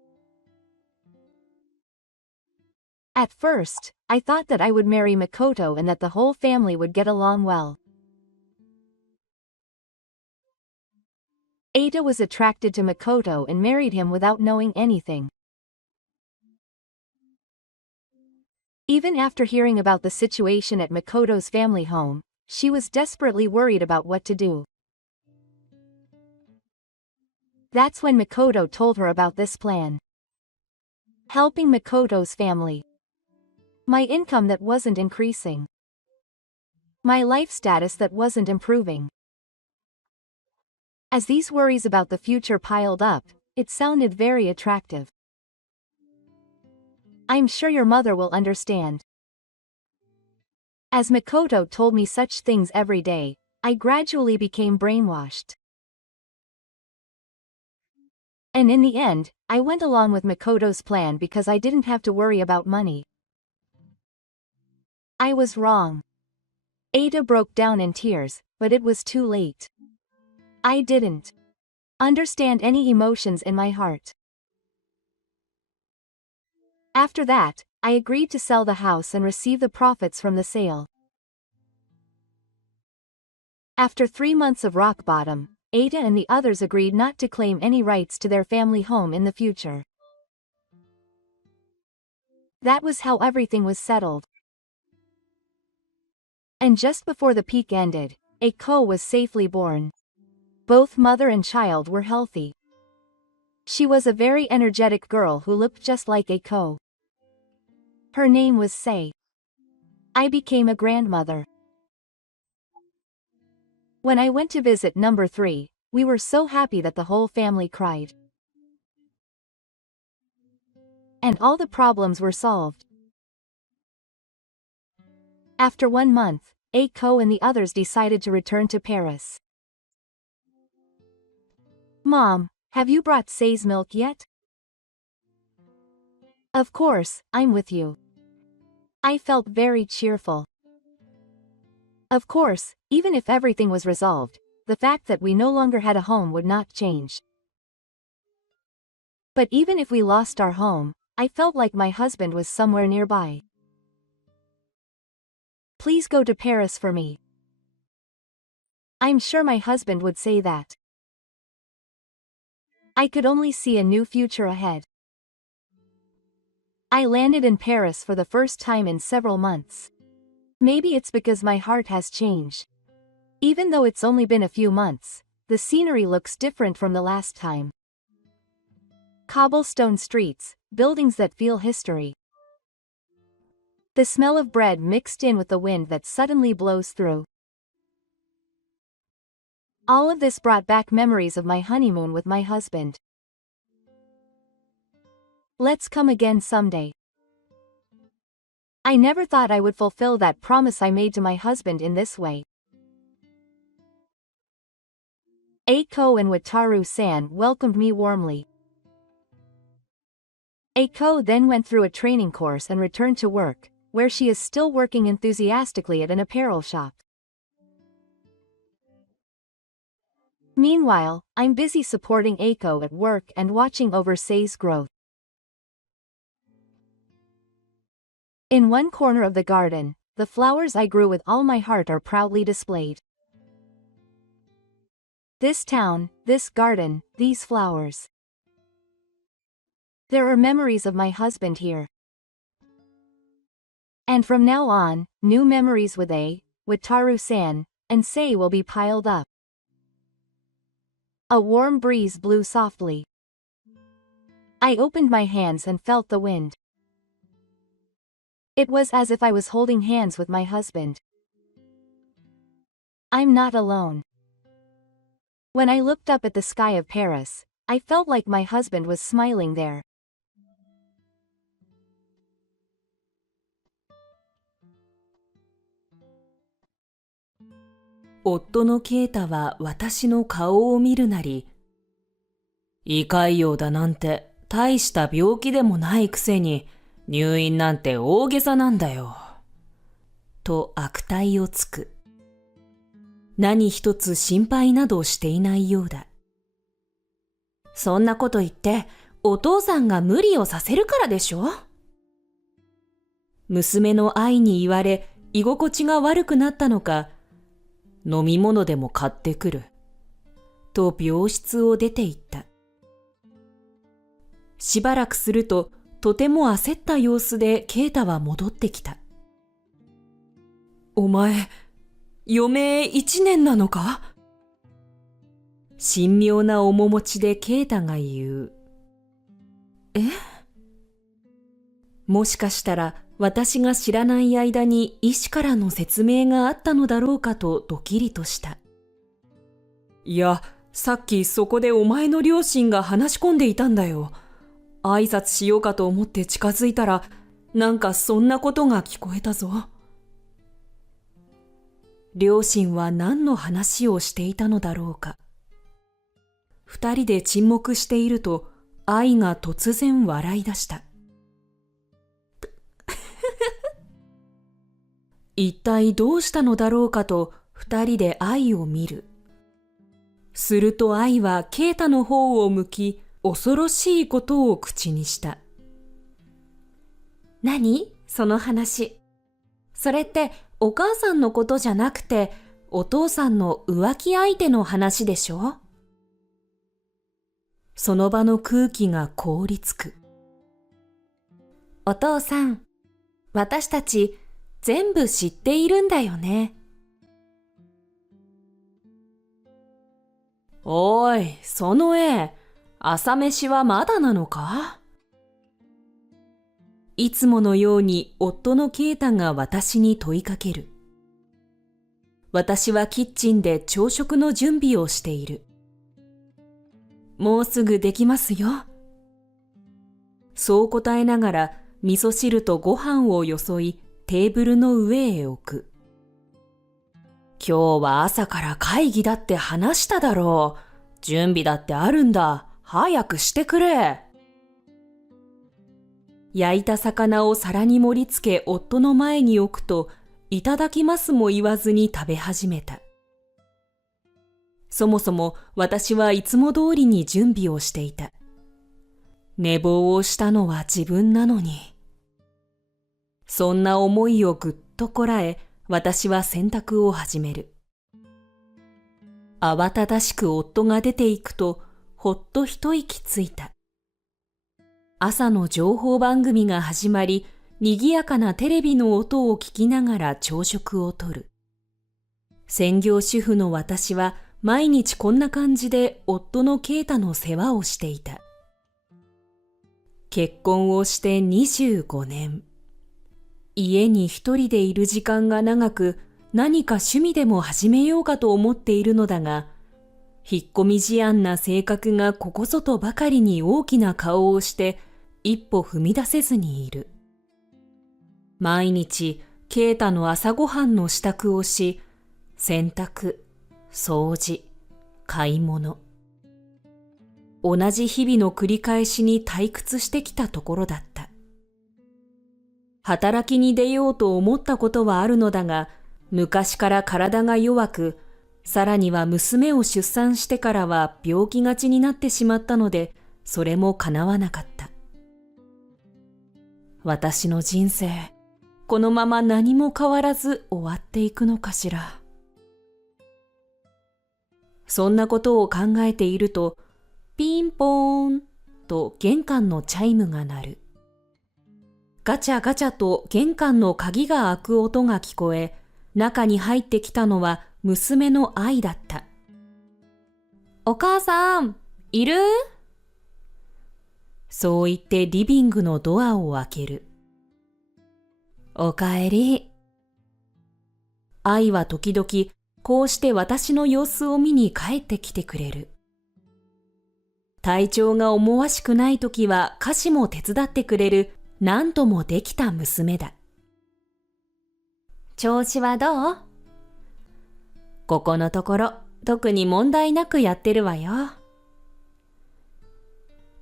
At first, I thought that I would marry Makoto and that the whole family would get along well. Ada was attracted to Makoto and married him without knowing anything. Even after hearing about the situation at Makoto's family home, she was desperately worried about what to do. That's when Makoto told her about this plan. Helping Makoto's family. My income that wasn't increasing. My life status that wasn't improving. As these worries about the future piled up, it sounded very attractive. I'm sure your mother will understand. As Makoto told me such things every day, I gradually became brainwashed. And in the end, I went along with Makoto's plan because I didn't have to worry about money. I was wrong. Ada broke down in tears, but it was too late. I didn't understand any emotions in my heart. After that, I agreed to sell the house and receive the profits from the sale. After 3 months of rock bottom, Ada and the others agreed not to claim any rights to their family home in the future. That was how everything was settled. And just before the peak ended, Eiko was safely born. Both mother and child were healthy. She was a very energetic girl who looked just like Eiko. Her name was Sei. I became a grandmother. When I went to visit number 3, we were so happy that the whole family cried. And all the problems were solved. After 1 month, Eiko and the others decided to return to Paris. Mom, have you brought Sei's milk yet? Of course, I'm with you. I felt very cheerful. Of course, even if everything was resolved, the fact that we no longer had a home would not change. But even if we lost our home, I felt like my husband was somewhere nearby. Please go to Paris for me. I'm sure my husband would say that. I could only see a new future ahead. I landed in Paris for the first time in several months. Maybe it's because my heart has changed. Even though it's only been a few months, the scenery looks different from the last time. Cobblestone streets, buildings that feel history. The smell of bread mixed in with the wind that suddenly blows through. All of this brought back memories of my honeymoon with my husband. Let's come again someday. I never thought I would fulfill that promise I made to my husband in this way. Eiko and Wataru-san welcomed me warmly. Eiko then went through a training course and returned to work, where she is still working enthusiastically at an apparel shop. Meanwhile, I'm busy supporting Eiko at work and watching over Sei's growth. In one corner of the garden, the flowers I grew with all my heart are proudly displayed. This town, this garden, these flowers. There are memories of my husband here. And from now on, new memories with Wataru-san, and Sei will be piled up. A warm breeze blew softly. I opened my hands and felt the wind. It was as if I was holding hands with my husband. I'm not alone. When I looked up at the sky of Paris, I felt like my husband was smiling there. 夫のケイタは私の顔を見るなり、胃潰瘍だなんて大した病気でもないくせに入院なんて大げさなんだよ。と悪態をつく。何一つ心配などしていないようだ。そんなこと言ってお父さんが無理をさせるからでしょ？娘の愛に言われ居心地が悪くなったのか、飲み物でも買ってくる。と病室を出て行った。しばらくするととても焦った様子でケイタは戻ってきた。お前、余命1年なのか？神妙な面持ちでケイタが言う。え？もしかしたら私が知らない間に医師からの説明があったのだろうかとドキリとした。いや、さっきそこでお前の両親が話し込んでいたんだよ。挨拶しようかと思って近づいたら、なんかそんなことが聞こえたぞ。両親は何の話をしていたのだろうか。二人で沈黙していると、愛が突然笑い出した。一体どうしたのだろうかと二人で愛を見る。すると愛はケイタの方を向き、恐ろしいことを口にした。何？その話。それってお母さんのことじゃなくて、お父さんの浮気相手の話でしょ？その場の空気が凍りつく。お父さん、私たち全部知っているんだよね。おい、その絵、朝飯はまだなのか？いつものように夫のケイタが私に問いかける。私はキッチンで朝食の準備をしている。もうすぐできますよ。そう答えながら味噌汁とご飯をよそいテーブルの上へ置く。今日は朝から会議だって話しただろう。準備だってあるんだ。早くしてくれ。焼いた魚を皿に盛り付け夫の前に置くと、いただきますも言わずに食べ始めた。そもそも私はいつも通りに準備をしていた。寝坊をしたのは自分なのに。そんな思いをぐっとこらえ、私は洗濯を始める。慌ただしく夫が出て行くと、ほっと一息ついた。朝の情報番組が始まり、賑やかなテレビの音を聞きながら朝食をとる。専業主婦の私は毎日こんな感じで夫のケイタの世話をしていた。結婚をして25年。家に一人でいる時間が長く、何か趣味でも始めようかと思っているのだが、引っ込み思案な性格がここぞとばかりに大きな顔をして一歩踏み出せずにいる。毎日、ケイタの朝ごはんの支度をし、洗濯、掃除、買い物。同じ日々の繰り返しに退屈してきたところだった。働きに出ようと思ったことはあるのだが、昔から体が弱く、さらには娘を出産してからは病気がちになってしまったので、それも叶わなかった。私の人生、このまま何も変わらず終わっていくのかしら。そんなことを考えていると、ピンポーンと玄関のチャイムが鳴る。ガチャガチャと玄関の鍵が開く音が聞こえ、中に入ってきたのは娘の愛だった。お母さん、いる？そう言ってリビングのドアを開ける。おかえり。愛は時々こうして私の様子を見に帰ってきてくれる。体調が思わしくないときは家事も手伝ってくれるなんともできた娘だ。調子はどう？ここのところ特に問題なくやってるわよ。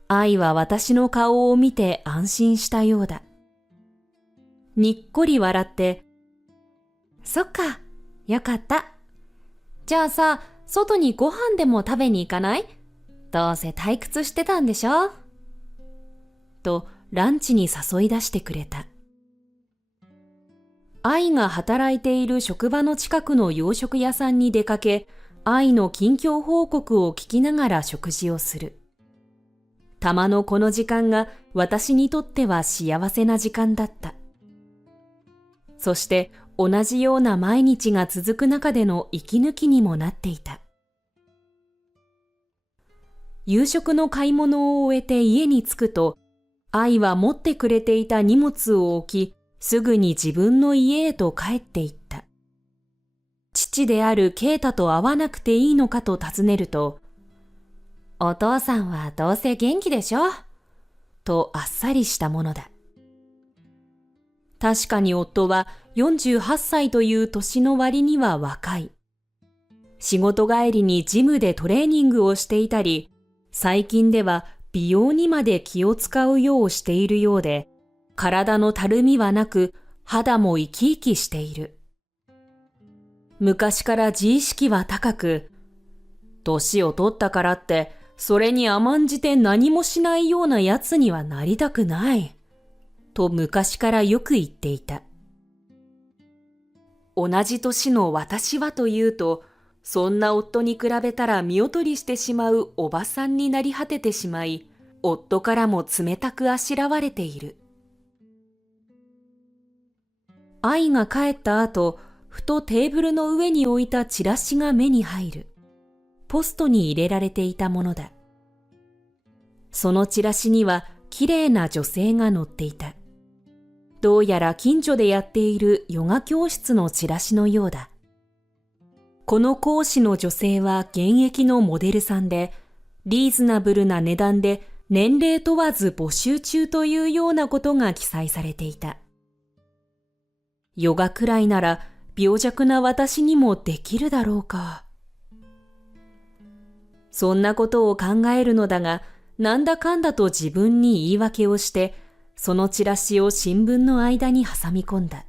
愛は私の顔を見て安心したようだ。にっこり笑って、そっか、よかった。じゃあさ、外にご飯でも食べに行かない？どうせ退屈してたんでしょ？とランチに誘い出してくれた。愛が働いている職場の近くの洋食屋さんに出かけ、愛の近況報告を聞きながら食事をする。たまのこの時間が私にとっては幸せな時間だった。そして同じような毎日が続く中での息抜きにもなっていた。夕食の買い物を終えて家に着くと、愛は持ってくれていた荷物を置き、すぐに自分の家へと帰っていった。父である啓太と会わなくていいのかと尋ねると、お父さんはどうせ元気でしょ？とあっさりしたものだ。確かに夫は48歳という年の割には若い。仕事帰りにジムでトレーニングをしていたり、最近では美容にまで気を使うようしているようで、体のたるみはなく、肌も生き生きしている。昔から自意識は高く、年を取ったからって、それに甘んじて何もしないようなやつにはなりたくない、と昔からよく言っていた。同じ年の私はというと、そんな夫に比べたら見劣りしてしまうおばさんになり果ててしまい、夫からも冷たくあしらわれている。愛が帰った後、ふとテーブルの上に置いたチラシが目に入る。ポストに入れられていたものだ。そのチラシには綺麗な女性が載っていた。どうやら近所でやっているヨガ教室のチラシのようだ。この講師の女性は現役のモデルさんで、リーズナブルな値段で年齢問わず募集中というようなことが記載されていた。ヨガくらいなら病弱な私にもできるだろうか。そんなことを考えるのだが、なんだかんだと自分に言い訳をして、そのチラシを新聞の間に挟み込んだ。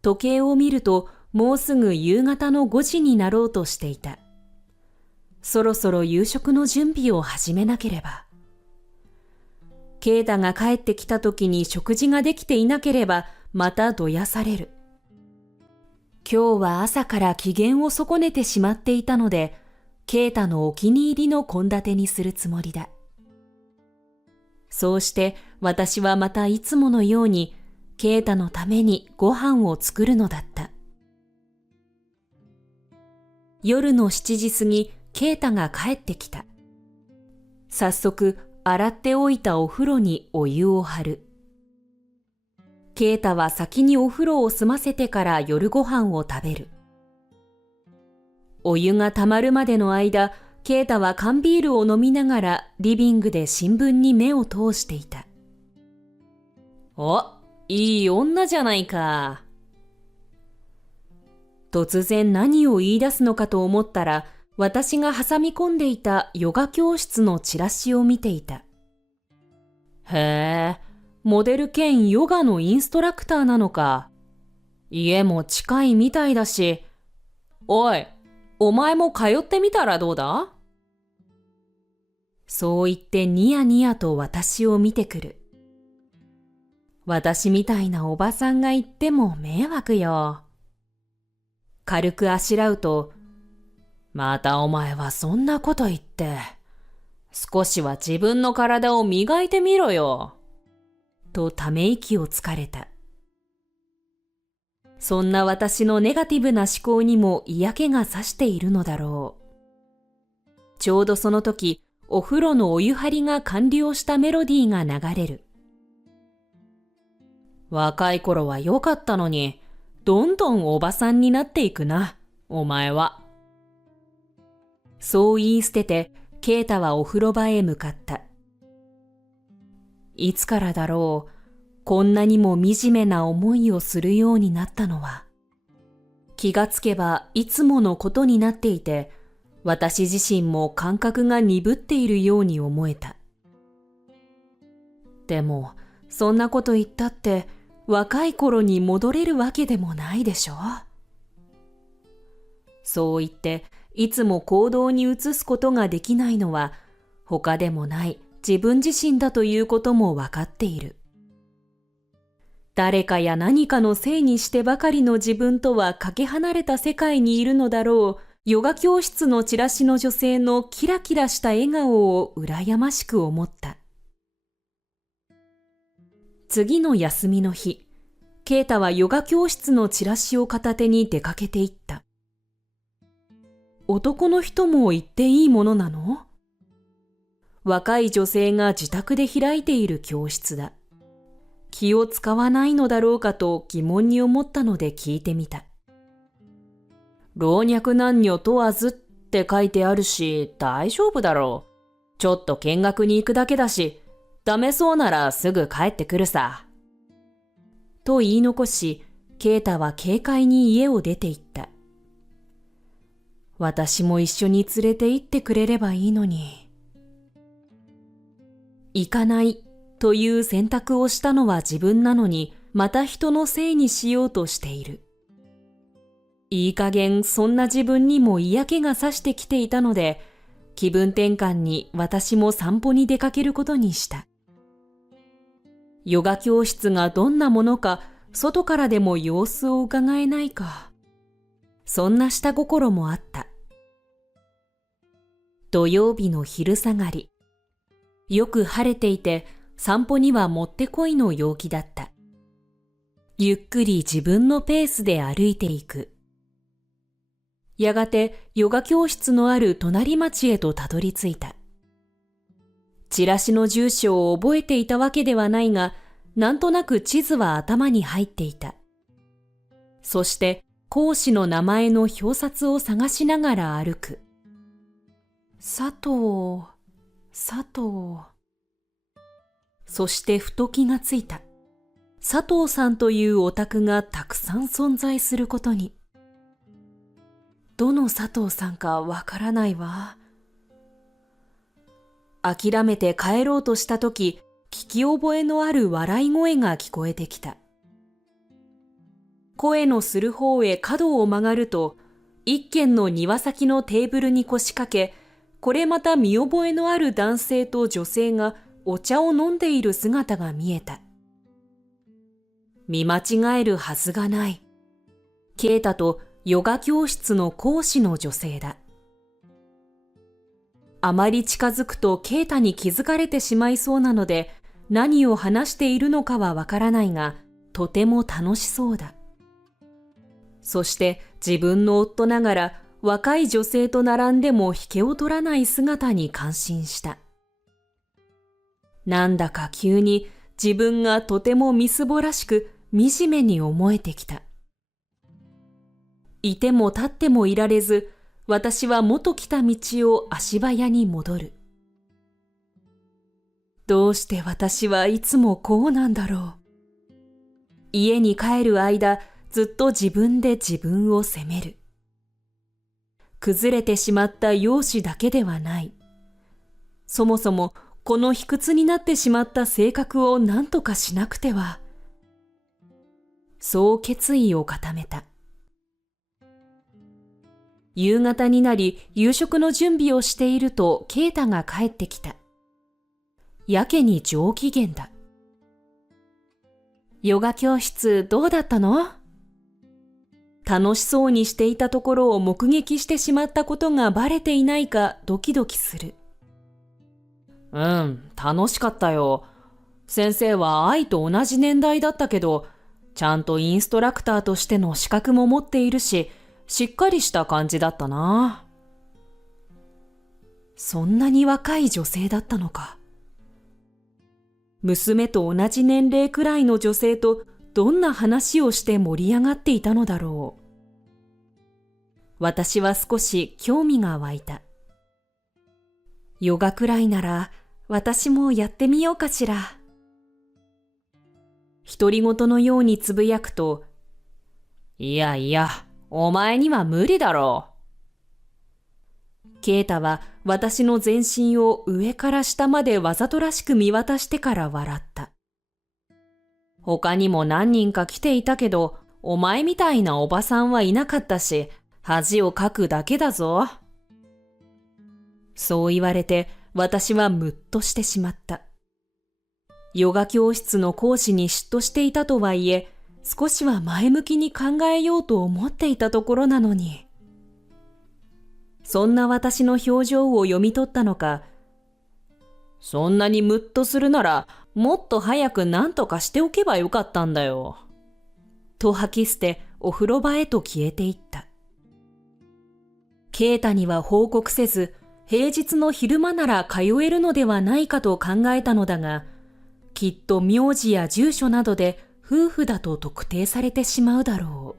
時計を見ると、もうすぐ夕方の5時になろうとしていた。そろそろ夕食の準備を始めなければ。啓太が帰ってきた時に食事ができていなければ、またどやされる。今日は朝から機嫌を損ねてしまっていたので、啓太のお気に入りの献立にするつもりだ。そうして私はまたいつものように、啓太のためにご飯を作るのだった。夜の7時過ぎ、啓太が帰ってきた。早速、洗っておいたお風呂にお湯を張る。啓太は先にお風呂を済ませてから夜ご飯を食べる。お湯がたまるまでの間、啓太は缶ビールを飲みながらリビングで新聞に目を通していた。お、いい女じゃないか。突然何を言い出すのかと思ったら、私が挟み込んでいたヨガ教室のチラシを見ていた。へえ、モデル兼ヨガのインストラクターなのか。家も近いみたいだし。おい、お前も通ってみたらどうだ？そう言ってニヤニヤと私を見てくる。私みたいなおばさんが言っても迷惑よ。軽くあしらうと、またお前はそんなこと言って、少しは自分の体を磨いてみろよ。とため息をつかれた。そんな私のネガティブな思考にも嫌気がさしているのだろう。ちょうどその時、お風呂のお湯張りが完了したメロディーが流れる。若い頃は良かったのに、どんどんおばさんになっていくな、お前は。そう言い捨てて、ケイタはお風呂場へ向かった。いつからだろう、こんなにも惨めな思いをするようになったのは。気がつけばいつものことになっていて、私自身も感覚が鈍っているように思えた。でも、そんなこと言ったって、若い頃に戻れるわけでもないでしょ。そう言って、いつも行動に移すことができないのは、他でもない自分自身だということもわかっている。誰かや何かのせいにしてばかりの自分とはかけ離れた世界にいるのだろう、ヨガ教室のチラシの女性のキラキラした笑顔を羨ましく思った。次の休みの日、ケイタはヨガ教室のチラシを片手に出かけていった。男の人も行っていいものなの？若い女性が自宅で開いている教室だ。気を使わないのだろうかと疑問に思ったので聞いてみた。老若男女問わずって書いてあるし、大丈夫だろう。ちょっと見学に行くだけだし、ダメそうならすぐ帰ってくるさ。と言い残し、ケイタは軽快に家を出て行った。私も一緒に連れて行ってくれればいいのに。行かないという選択をしたのは自分なのに、また人のせいにしようとしている。いい加減そんな自分にも嫌気がさしてきていたので、気分転換に私も散歩に出かけることにした。ヨガ教室がどんなものか、外からでも様子を伺えないか。そんな下心もあった。土曜日の昼下がり。よく晴れていて、散歩にはもってこいの陽気だった。ゆっくり自分のペースで歩いていく。やがてヨガ教室のある隣町へとたどり着いた。チラシの住所を覚えていたわけではないが、なんとなく地図は頭に入っていた。そして講師の名前の表札を探しながら歩く。佐藤。そしてふと気がついた。佐藤さんというお宅がたくさん存在することに。どの佐藤さんかわからないわ。諦めて帰ろうとしたとき、聞き覚えのある笑い声が聞こえてきた。声のする方へ角を曲がると、一軒の庭先のテーブルに腰掛け、これまた見覚えのある男性と女性がお茶を飲んでいる姿が見えた。見間違えるはずがない。ケイタとヨガ教室の講師の女性だ。あまり近づくとケイタに気づかれてしまいそうなので、何を話しているのかはわからないが、とても楽しそうだ。そして自分の夫ながら若い女性と並んでも引けを取らない姿に感心した。なんだか急に自分がとてもみすぼらしく惨めに思えてきた。いても立ってもいられず、私は元来た道を足早に戻る。どうして私はいつもこうなんだろう。家に帰る間、ずっと自分で自分を責める。崩れてしまった容姿だけではない。そもそもこの卑屈になってしまった性格を何とかしなくては。そう決意を固めた。夕方になり夕食の準備をしているとケイタが帰ってきた。やけに上機嫌だ。ヨガ教室どうだったの？楽しそうにしていたところを目撃してしまったことがバレていないかドキドキする。楽しかったよ。先生は愛と同じ年代だったけど、ちゃんとインストラクターとしての資格も持っているし、しっかりした感じだったな。そんなに若い女性だったのか。娘と同じ年齢くらいの女性とどんな話をして盛り上がっていたのだろう。私は少し興味が湧いた。ヨガくらいなら私もやってみようかしら。独り言のようにつぶやくと、いやいや、お前には無理だろう。ケイタは私の全身を上から下までわざとらしく見渡してから笑った。他にも何人か来ていたけど、お前みたいなおばさんはいなかったし、恥をかくだけだぞ。そう言われて私はムッとしてしまった。ヨガ教室の講師に嫉妬していたとはいえ、少しは前向きに考えようと思っていたところなのに。そんな私の表情を読み取ったのか、そんなにムッとするなら、もっと早く何とかしておけばよかったんだよ。と吐き捨てお風呂場へと消えていった。ケイタには報告せず、平日の昼間なら通えるのではないかと考えたのだが、きっと名字や住所などで夫婦だと特定されてしまうだろ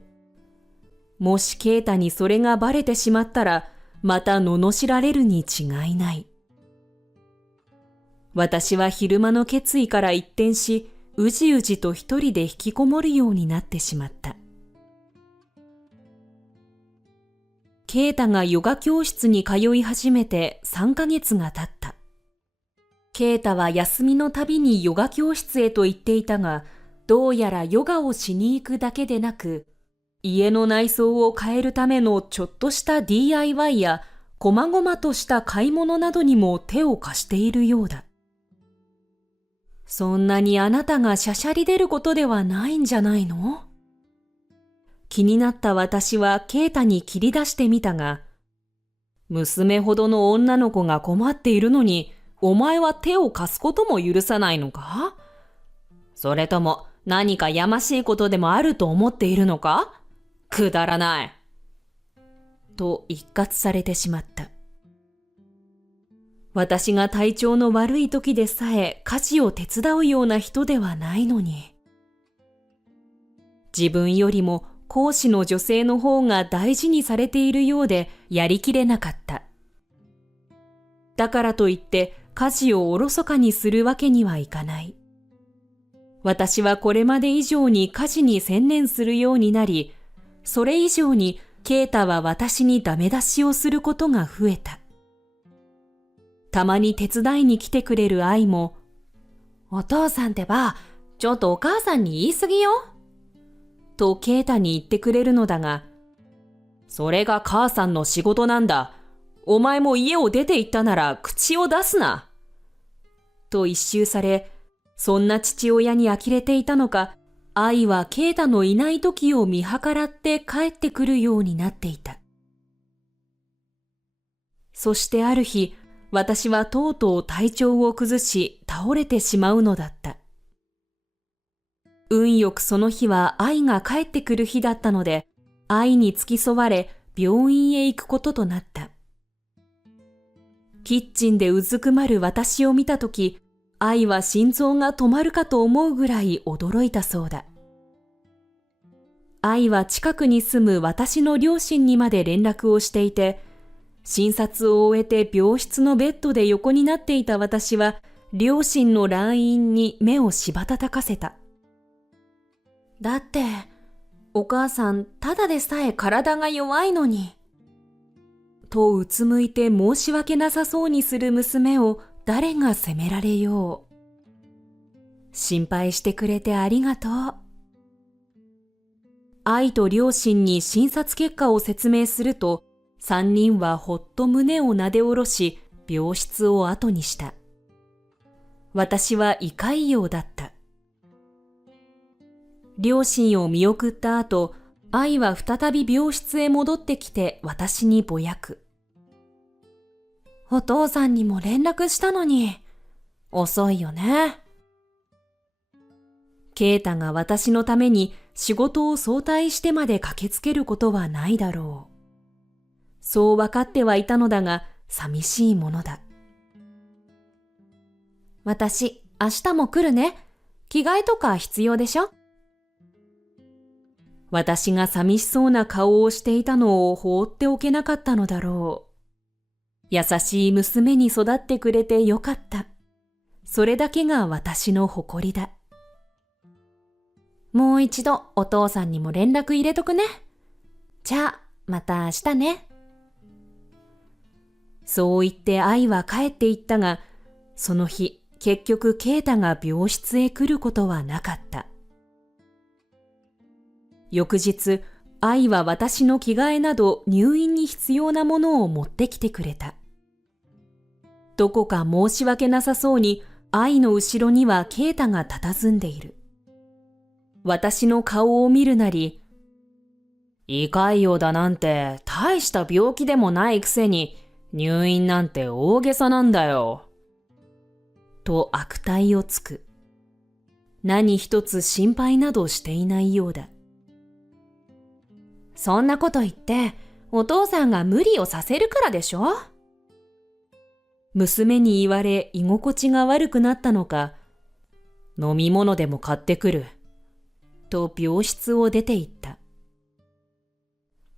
う。もしケイタにそれがバレてしまったら、また罵られるに違いない。私は昼間の決意から一転し、うじうじと一人で引きこもるようになってしまった。ケイタがヨガ教室に通い始めて3ヶ月が経った。ケイタは休みのたびにヨガ教室へと行っていたが、どうやらヨガをしに行くだけでなく、家の内装を変えるためのちょっとした DIY や細々とした買い物などにも手を貸しているようだ。そんなにあなたがしゃしゃり出ることではないんじゃないの？気になった私はケイタに切り出してみたが、娘ほどの女の子が困っているのに、お前は手を貸すことも許さないのか？それとも何かやましいことでもあると思っているのか？くだらない。と一喝されてしまった。私が体調の悪い時でさえ家事を手伝うような人ではないのに。自分よりも講師の女性の方が大事にされているようでやりきれなかった。だからといって家事をおろそかにするわけにはいかない。私はこれまで以上に家事に専念するようになり、それ以上にケイタは私にダメ出しをすることが増えた。たまに手伝いに来てくれる愛も、お父さんってば、ちょっとお母さんに言い過ぎよ。とケイタに言ってくれるのだが、それが母さんの仕事なんだ。お前も家を出て行ったなら口を出すな。と一蹴され、そんな父親に呆れていたのか、愛はケイタのいない時を見計らって帰ってくるようになっていた。そしてある日、私はとうとう体調を崩し倒れてしまうのだった。運よくその日は愛が帰ってくる日だったので、愛に付き添われ病院へ行くこととなった。キッチンでうずくまる私を見たとき、愛は心臓が止まるかと思うぐらい驚いたそうだ。愛は近くに住む私の両親にまで連絡をしていて、診察を終えて病室のベッドで横になっていた私は、両親の来院に目をしばたたかせた。だって、お母さんただでさえ体が弱いのに。とうつむいて申し訳なさそうにする娘を誰が責められよう。心配してくれてありがとう。愛と両親に診察結果を説明すると、三人はほっと胸をなで下ろし、病室を後にした。私は胃潰瘍だった。両親を見送った後、愛は再び病室へ戻ってきて私にぼやく。お父さんにも連絡したのに、遅いよね。ケイタが私のために仕事を早退してまで駆けつけることはないだろう。そう分かってはいたのだが、寂しいものだ。私、明日も来るね。着替えとか必要でしょ？私が寂しそうな顔をしていたのを放っておけなかったのだろう。優しい娘に育ってくれてよかった。それだけが私の誇りだ。もう一度お父さんにも連絡入れとくね。じゃあ、また明日ね。そう言って愛は帰っていったが、その日、結局ケイタが病室へ来ることはなかった。翌日、愛は私の着替えなど入院に必要なものを持ってきてくれた。どこか申し訳なさそうに、愛の後ろにはケイタが佇んでいる。私の顔を見るなり、胃潰瘍だなんて大した病気でもないくせに入院なんて大げさなんだよ。と悪態をつく。何一つ心配などしていないようだ。そんなこと言ってお父さんが無理をさせるからでしょ？娘に言われ居心地が悪くなったのか、飲み物でも買ってくる。と病室を出て行った。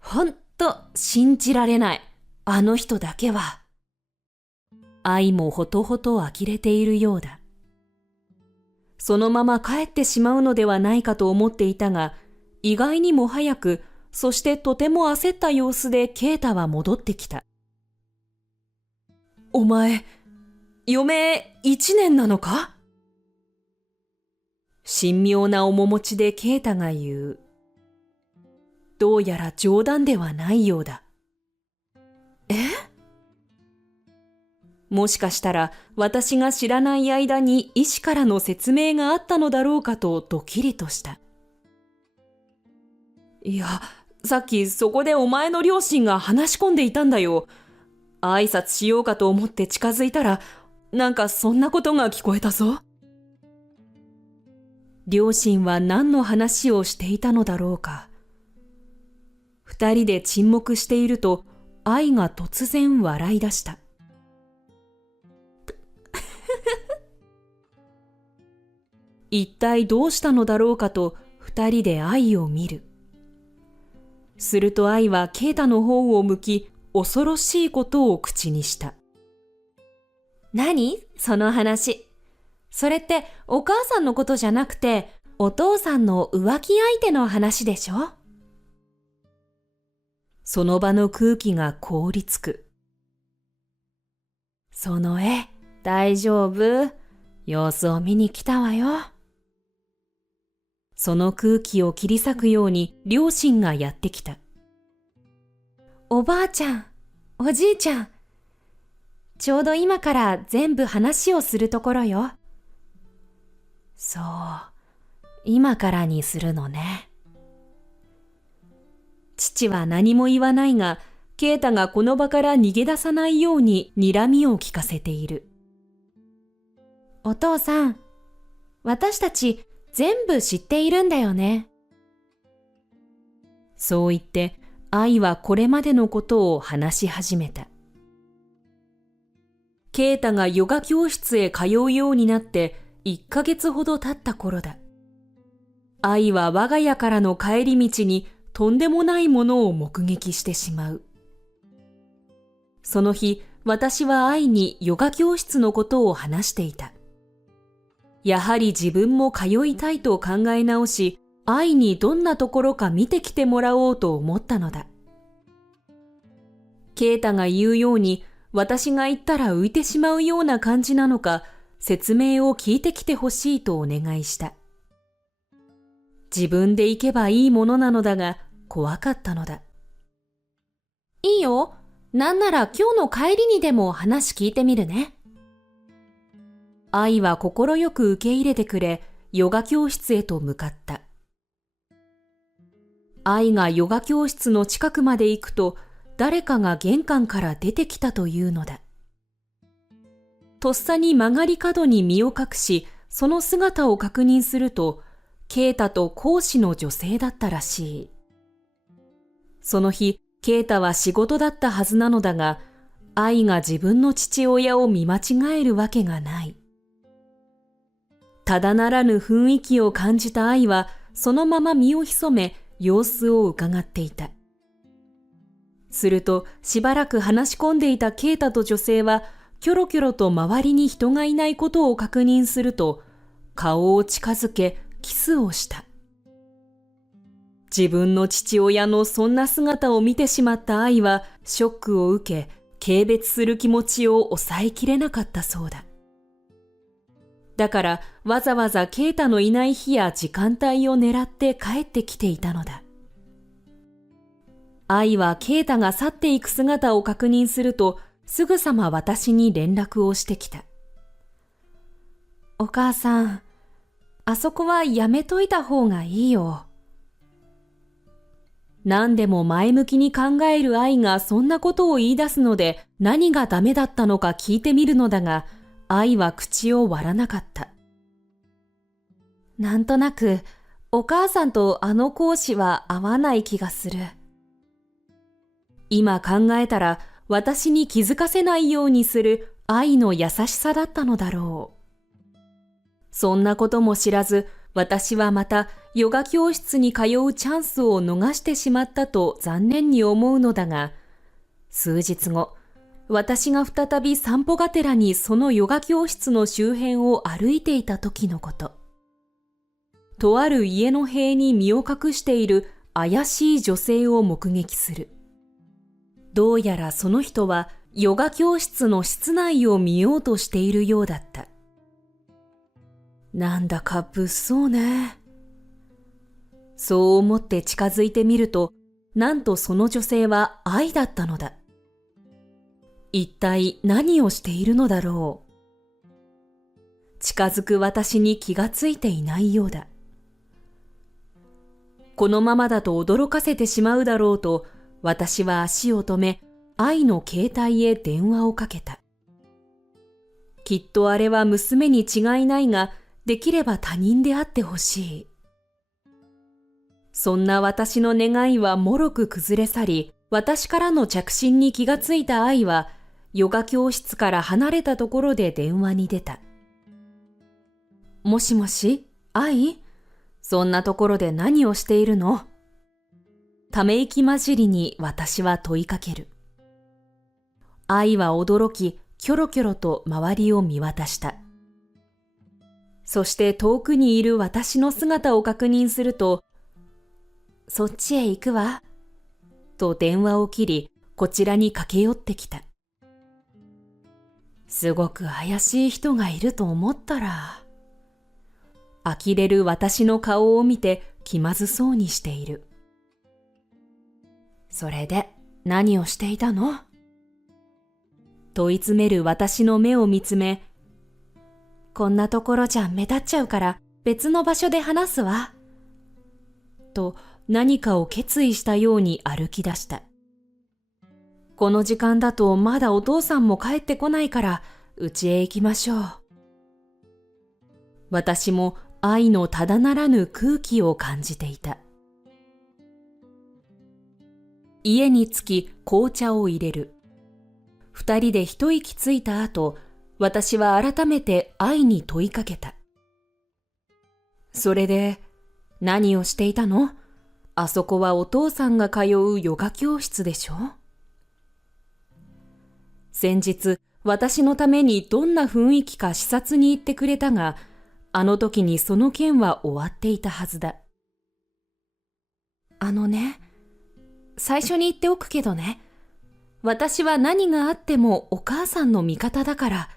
ほんと信じられない。あの人だけは。愛もほとほと呆れているようだ。そのまま帰ってしまうのではないかと思っていたが、意外にも早く、そしてとても焦った様子でケイタは戻ってきた。お前、余命1年なのか？神妙な面持ちでケイタが言う。どうやら冗談ではないようだ。え？もしかしたら私が知らない間に医師からの説明があったのだろうかとドキリとした。いや、さっきそこでお前の両親が話し込んでいたんだよ。挨拶しようかと思って近づいたら、なんかそんなことが聞こえたぞ。両親は何の話をしていたのだろうか。二人で沈黙していると、愛が突然笑い出した。一体どうしたのだろうかと二人で愛を見る。すると愛はケイタの方を向き、恐ろしいことを口にした。何？その話。それってお母さんのことじゃなくて、お父さんの浮気相手の話でしょ？その場の空気が凍りつく。その絵、大丈夫？様子を見に来たわよ。その空気を切り裂くように両親がやってきた。おばあちゃん、おじいちゃん。ちょうど今から全部話をするところよ。そう、今からにするのね。父は何も言わないが、ケイタがこの場から逃げ出さないように睨みを利かせている。お父さん、私たち全部知っているんだよね。そう言って、愛はこれまでのことを話し始めた。ケイタがヨガ教室へ通うようになって1ヶ月ほど経った頃だ。愛は我が家からの帰り道にとんでもないものを目撃してしまう。その日、私は愛にヨガ教室のことを話していた。やはり自分も通いたいと考え直し、愛にどんなところか見てきてもらおうと思ったのだ。ケイタが言うように、私が言ったら浮いてしまうような感じなのか、説明を聞いてきてほしいとお願いした。自分で行けばいいものなのだが、怖かったのだ。いいよ。なんなら今日の帰りにでも話聞いてみるね。愛は心よく受け入れてくれ、ヨガ教室へと向かった。愛がヨガ教室の近くまで行くと、誰かが玄関から出てきたというのだ。とっさに曲がり角に身を隠し、その姿を確認すると、啓太と講師の女性だったらしい。その日、啓太は仕事だったはずなのだが、愛が自分の父親を見間違えるわけがない。ただならぬ雰囲気を感じた愛は、そのまま身を潜め、様子を伺っていた。すると、しばらく話し込んでいた啓太と女性は、キョロキョロと周りに人がいないことを確認すると、顔を近づけ、キスをした。自分の父親のそんな姿を見てしまった愛は、ショックを受け、軽蔑する気持ちを抑えきれなかったそうだ。だから、わざわざ啓太のいない日や時間帯を狙って帰ってきていたのだ。愛は啓太が去っていく姿を確認すると、すぐさま私に連絡をしてきた。お母さん、あそこはやめといた方がいいよ。何でも前向きに考える愛がそんなことを言い出すので、何がダメだったのか聞いてみるのだが、愛は口を割らなかった。なんとなく、お母さんとあの講師は合わない気がする。今考えたら、私に気づかせないようにする愛の優しさだったのだろう。そんなことも知らず、私はまたヨガ教室に通うチャンスを逃してしまったと残念に思うのだが、数日後、私が再び散歩がてらにそのヨガ教室の周辺を歩いていた時のこと。とある家の塀に身を隠している怪しい女性を目撃する。どうやらその人はヨガ教室の室内を見ようとしているようだった。なんだか物騒ね。そう思って近づいてみると、なんとその女性は愛だったのだ。一体何をしているのだろう。近づく私に気がついていないようだ。このままだと驚かせてしまうだろうと、私は足を止め、愛の携帯へ電話をかけた。きっとあれは娘に違いないが、できれば他人であってほしい。そんな私の願いはもろく崩れ去り、私からの着信に気がついた愛は、ヨガ教室から離れたところで電話に出た。もしもし、愛？そんなところで何をしているの？ため息混じりに私は問いかける。愛は驚き、キョロキョロと周りを見渡した。そして遠くにいる私の姿を確認すると、そっちへ行くわ、と電話を切り、こちらに駆け寄ってきた。すごく怪しい人がいると思ったら、呆れる私の顔を見て気まずそうにしている。それで何をしていたの？問い詰める私の目を見つめ、こんなところじゃ目立っちゃうから別の場所で話すわ。と何かを決意したように歩き出した。この時間だとまだお父さんも帰ってこないから家へ行きましょう。私も愛のただならぬ空気を感じていた。家に着き紅茶を入れる。二人で一息ついた後、私は改めて愛に問いかけた。それで、何をしていたの？あそこはお父さんが通うヨガ教室でしょ？先日、私のためにどんな雰囲気か視察に行ってくれたが、あの時にその件は終わっていたはずだ。最初に言っておくけどね、私は何があってもお母さんの味方だから、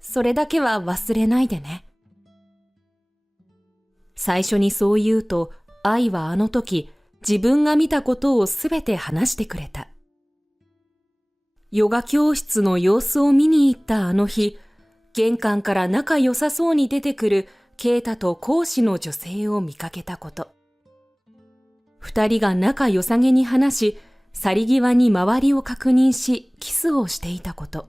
それだけは忘れないでね。最初にそう言うと、愛はあの時、自分が見たことをすべて話してくれた。ヨガ教室の様子を見に行ったあの日、玄関から仲良さそうに出てくる啓太と講師の女性を見かけたこと。二人が仲良さげに話し、去り際に周りを確認し、キスをしていたこと。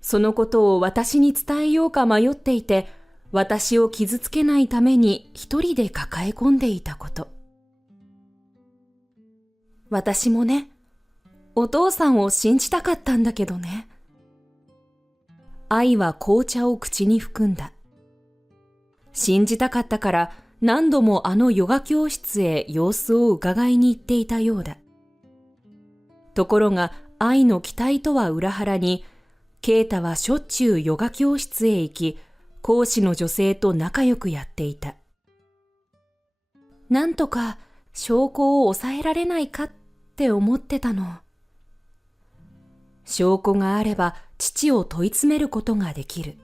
そのことを私に伝えようか迷っていて、私を傷つけないために一人で抱え込んでいたこと。私もね、お父さんを信じたかったんだけどね。愛は紅茶を口に含んだ。信じたかったから何度もあのヨガ教室へ様子を伺いに行っていたようだ。ところが愛の期待とは裏腹に、ケイタはしょっちゅうヨガ教室へ行き、講師の女性と仲良くやっていた。なんとか証拠を抑えられないかって思ってたの。証拠があれば父を問い詰めることができる。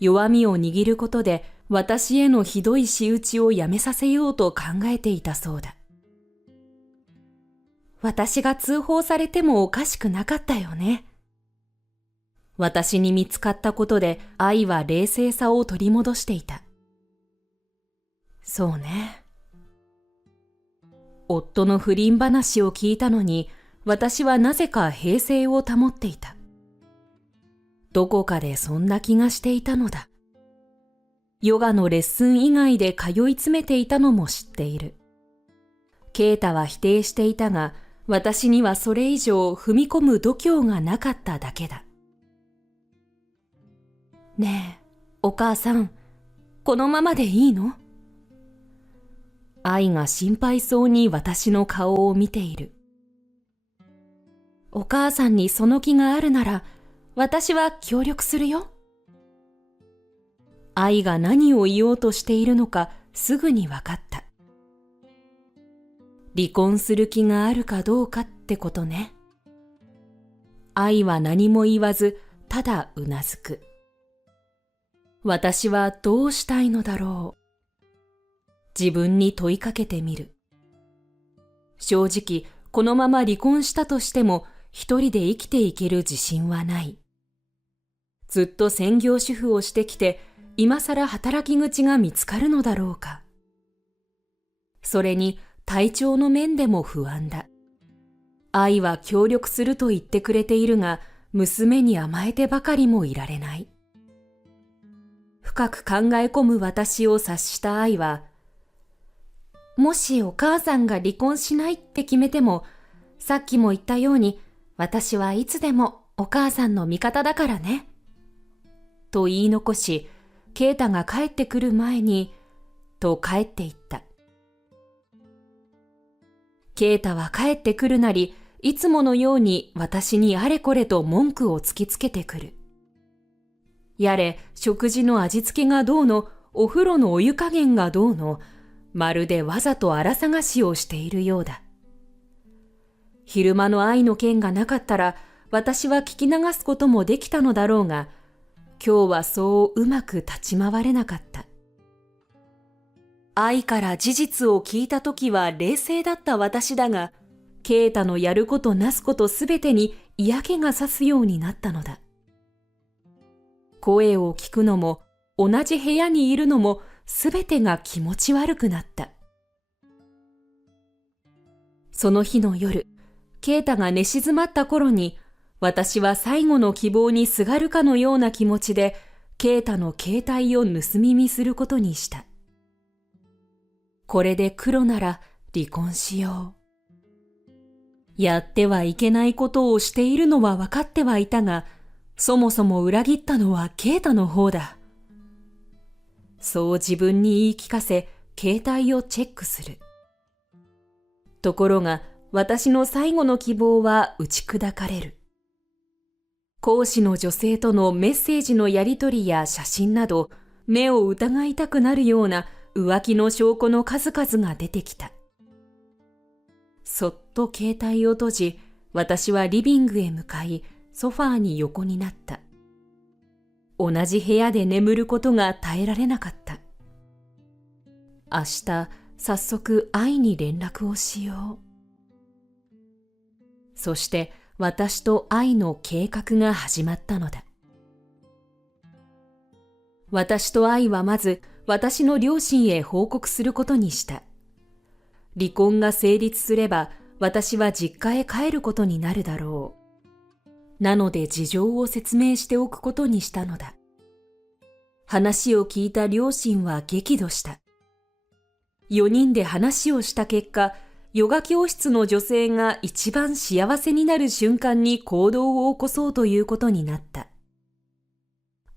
弱みを握ることで私へのひどい仕打ちをやめさせようと考えていたそうだ。私が通報されてもおかしくなかったよね。私に見つかったことで愛は冷静さを取り戻していた。そうね。夫の不倫話を聞いたのに、私はなぜか平静を保っていた。どこかでそんな気がしていたのだ。ヨガのレッスン以外で通い詰めていたのも知っている。ケイタは否定していたが、私にはそれ以上踏み込む度胸がなかっただけだ。ねえ、お母さん、このままでいいの？愛が心配そうに私の顔を見ている。お母さんにその気があるなら、私は協力するよ。愛が何を言おうとしているのかすぐに分かった。離婚する気があるかどうかってことね。愛は何も言わず、ただうなずく。私はどうしたいのだろう。自分に問いかけてみる。正直、このまま離婚したとしても、一人で生きていける自信はない。ずっと専業主婦をしてきて、今さら働き口が見つかるのだろうか。それに体調の面でも不安だ。愛は協力すると言ってくれているが、娘に甘えてばかりもいられない。深く考え込む私を察した愛は、もしお母さんが離婚しないって決めても、さっきも言ったように、私はいつでもお母さんの味方だからね。と言い残し、ケイタが帰ってくる前に、と帰っていった。ケイタは帰ってくるなり、いつものように私にあれこれと文句を突きつけてくる。やれ、食事の味付けがどうの、お風呂のお湯加減がどうの、まるでわざと荒探しをしているようだ。昼間の愛の件がなかったら、私は聞き流すこともできたのだろうが、今日はそううまく立ち回れなかった。愛から事実を聞いたときは冷静だった私だが、ケイタのやることなすことすべてに嫌気がさすようになったのだ。声を聞くのも、同じ部屋にいるのも、すべてが気持ち悪くなった。その日の夜、ケイタが寝静まった頃に、私は最後の希望にすがるかのような気持ちで、ケイタの携帯を盗み見することにした。これで黒なら離婚しよう。やってはいけないことをしているのは分かってはいたが、そもそも裏切ったのはケイタの方だ。そう自分に言い聞かせ、携帯をチェックする。ところが、私の最後の希望は打ち砕かれる。講師の女性とのメッセージのやり取りや写真など、目を疑いたくなるような浮気の証拠の数々が出てきた。そっと携帯を閉じ、私はリビングへ向かい、ソファーに横になった。同じ部屋で眠ることが耐えられなかった。明日、早速愛に連絡をしよう。そして私と愛の計画が始まったのだ。私と愛はまず私の両親へ報告することにした。離婚が成立すれば私は実家へ帰ることになるだろう。なので事情を説明しておくことにしたのだ。話を聞いた両親は激怒した。4人で話をした結果、ヨガ教室の女性が一番幸せになる瞬間に行動を起こそうということになった。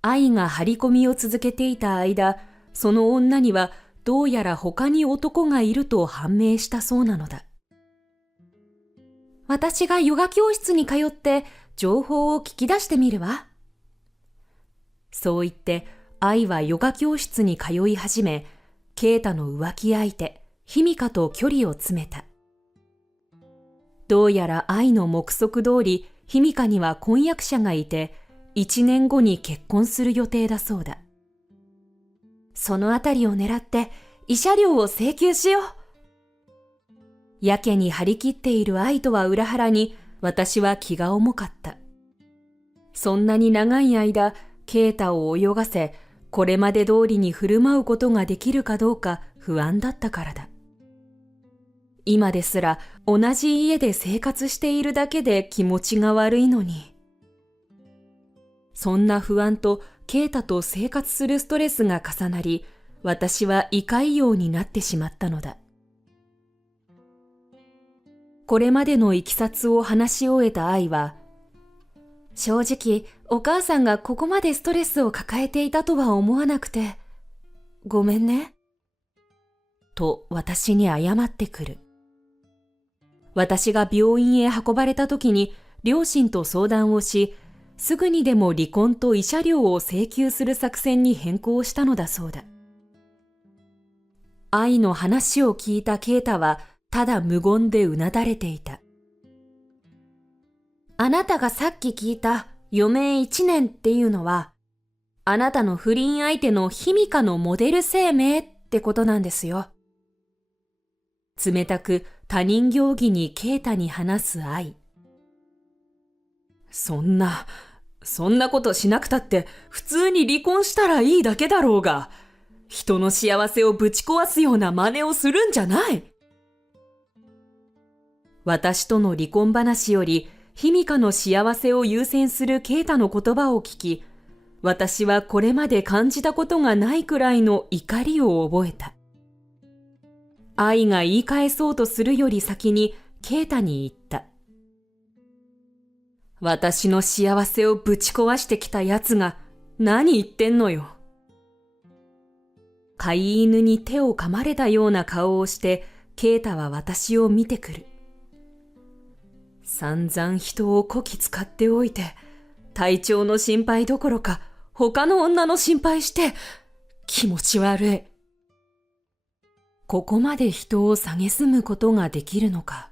愛が張り込みを続けていた間、その女にはどうやら他に男がいると判明したそうなのだ。私がヨガ教室に通って情報を聞き出してみるわ。そう言って愛はヨガ教室に通い始め、ケイタの浮気相手、ヒミカと距離を詰めた。どうやら愛の目測通り、ヒミカには婚約者がいて、1年後に結婚する予定だそうだ。そのあたりを狙って慰謝料を請求しよう。やけに張り切っている愛とは裏腹に、私は気が重かった。そんなに長い間、ケイタを泳がせ、これまで通りに振る舞うことができるかどうか不安だったからだ。今ですら同じ家で生活しているだけで気持ちが悪いのに。そんな不安とケイタと生活するストレスが重なり、私は胃潰瘍になってしまったのだ。これまでのいきさつを話し終えた愛は、正直お母さんがここまでストレスを抱えていたとは思わなくて、ごめんね。と私に謝ってくる。私が病院へ運ばれた時に両親と相談をし、すぐにでも離婚と慰謝料を請求する作戦に変更したのだそうだ。愛の話を聞いたケイタはただ無言でうなだれていた。あなたがさっき聞いた余命1年っていうのは、あなたの不倫相手のヒミカのモデル生命ってことなんですよ。冷たく他人行儀にケイタに話す愛。そんなことしなくたって普通に離婚したらいいだけだろうが、人の幸せをぶち壊すような真似をするんじゃない。私との離婚話よりヒミカの幸せを優先するケイタの言葉を聞き、私はこれまで感じたことがないくらいの怒りを覚えた。愛が言い返そうとするより先にケイタに言った。私の幸せをぶち壊してきた奴が何言ってんのよ。飼い犬に手を噛まれたような顔をしてケイタは私を見てくる。散々人をこき使っておいて、体調の心配どころか他の女の心配して気持ち悪い。ここまで人を蔑むことができるのか。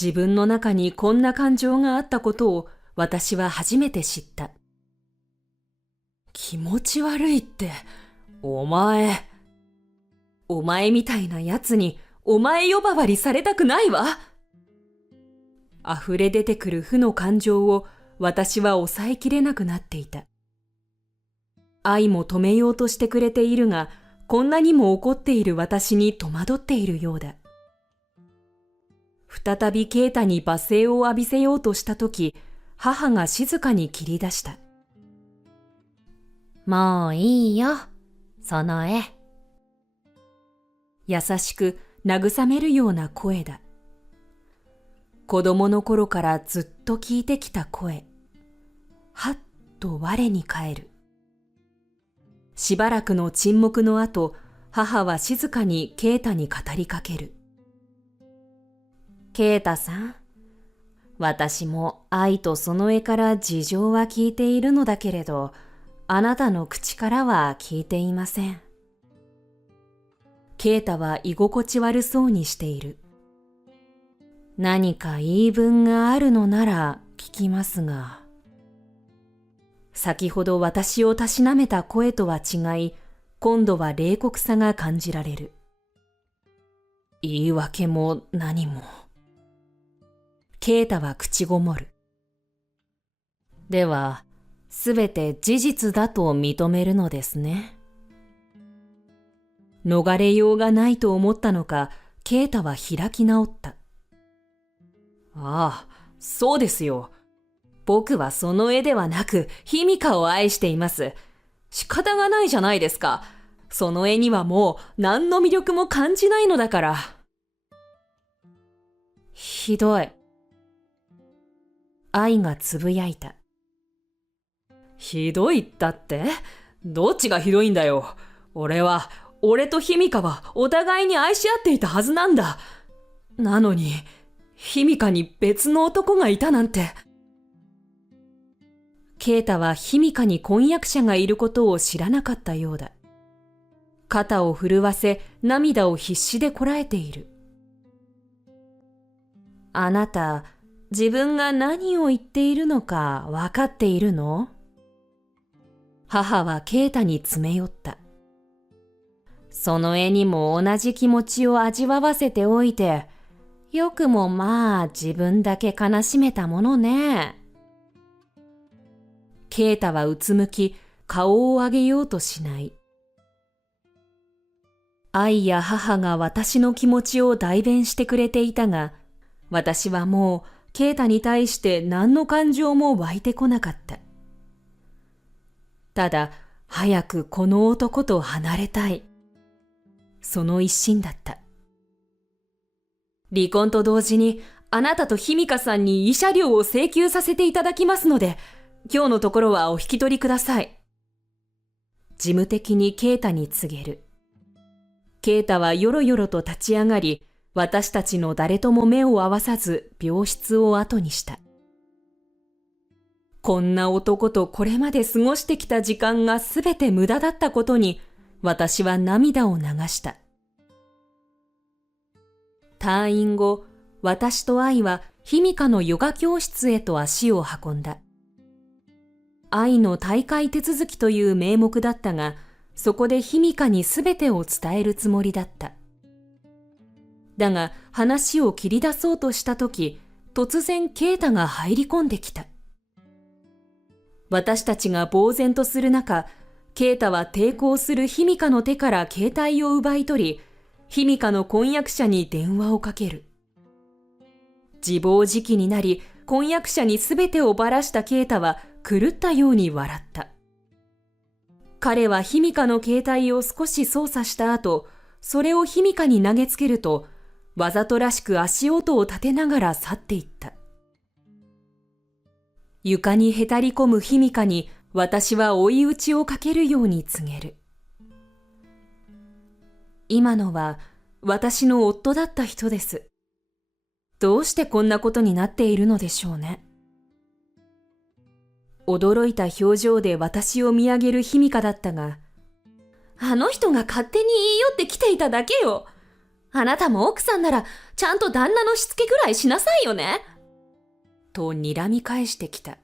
自分の中にこんな感情があったことを私は初めて知った。気持ち悪いって、お前みたいな奴にお前呼ばわりされたくないわ。溢れ出てくる負の感情を私は抑えきれなくなっていた。愛も止めようとしてくれているが、こんなにも怒っている私に戸惑っているようだ。再びケイタに罵声を浴びせようとしたとき、母が静かに切り出した。もういいよ、その絵。優しく慰めるような声だ。子供の頃からずっと聞いてきた声。はっと我に返る。しばらくの沈黙の後、母は静かにケイタに語りかける。ケイタさん、私も愛とその絵から事情は聞いているのだけれど、あなたの口からは聞いていません。ケイタは居心地悪そうにしている。何か言い分があるのなら聞きますが。先ほど私をたしなめた声とは違い、今度は冷酷さが感じられる。言い訳も何も。ケイタは口ごもる。では、すべて事実だと認めるのですね。逃れようがないと思ったのか、ケイタは開き直った。ああ、そうですよ。僕はその絵ではなく、ヒミカを愛しています。仕方がないじゃないですか。その絵にはもう何の魅力も感じないのだから。ひどい。愛がつぶやいた。ひどいったって？どっちがひどいんだよ。俺とヒミカはお互いに愛し合っていたはずなんだ。なのに、ヒミカに別の男がいたなんて。ケイタはヒミカに婚約者がいることを知らなかったようだ。肩を震わせ、涙を必死でこらえている。あなた、自分が何を言っているのか分かっているの？母はケイタに詰め寄った。その絵にも同じ気持ちを味わわせておいて、よくもまあ自分だけ悲しめたものね。ケイタはうつむき、顔を上げようとしない。愛や母が私の気持ちを代弁してくれていたが、私はもうケイタに対して何の感情も湧いてこなかった。ただ、早くこの男と離れたい。その一心だった。離婚と同時にあなたとヒミカさんに慰謝料を請求させていただきますので、今日のところはお引き取りください。事務的にケイタに告げる。ケイタはよろよろと立ち上がり、私たちの誰とも目を合わさず病室を後にした。こんな男とこれまで過ごしてきた時間がすべて無駄だったことに、私は涙を流した。退院後、私と愛はヒミカのヨガ教室へと足を運んだ。愛の退会手続きという名目だったが、そこでヒミカにすべてを伝えるつもりだった。だが話を切り出そうとしたとき、突然ケイタが入り込んできた。私たちが呆然とする中、ケイタは抵抗するヒミカの手から携帯を奪い取り、ヒミカの婚約者に電話をかける。自暴自棄になり、婚約者にすべてをばらしたケイタは狂ったように笑った。彼はヒミカの携帯を少し操作した後、それをヒミカに投げつけると、わざとらしく足音を立てながら去っていった。床にへたり込むヒミカに私は追い打ちをかけるように告げる。今のは私の夫だった人です。どうしてこんなことになっているのでしょうね。驚いた表情で私を見上げるヒミカだったが、あの人が勝手に言い寄ってきていただけよ。あなたも奥さんならちゃんと旦那のしつけぐらいしなさいよね。と睨み返してきた。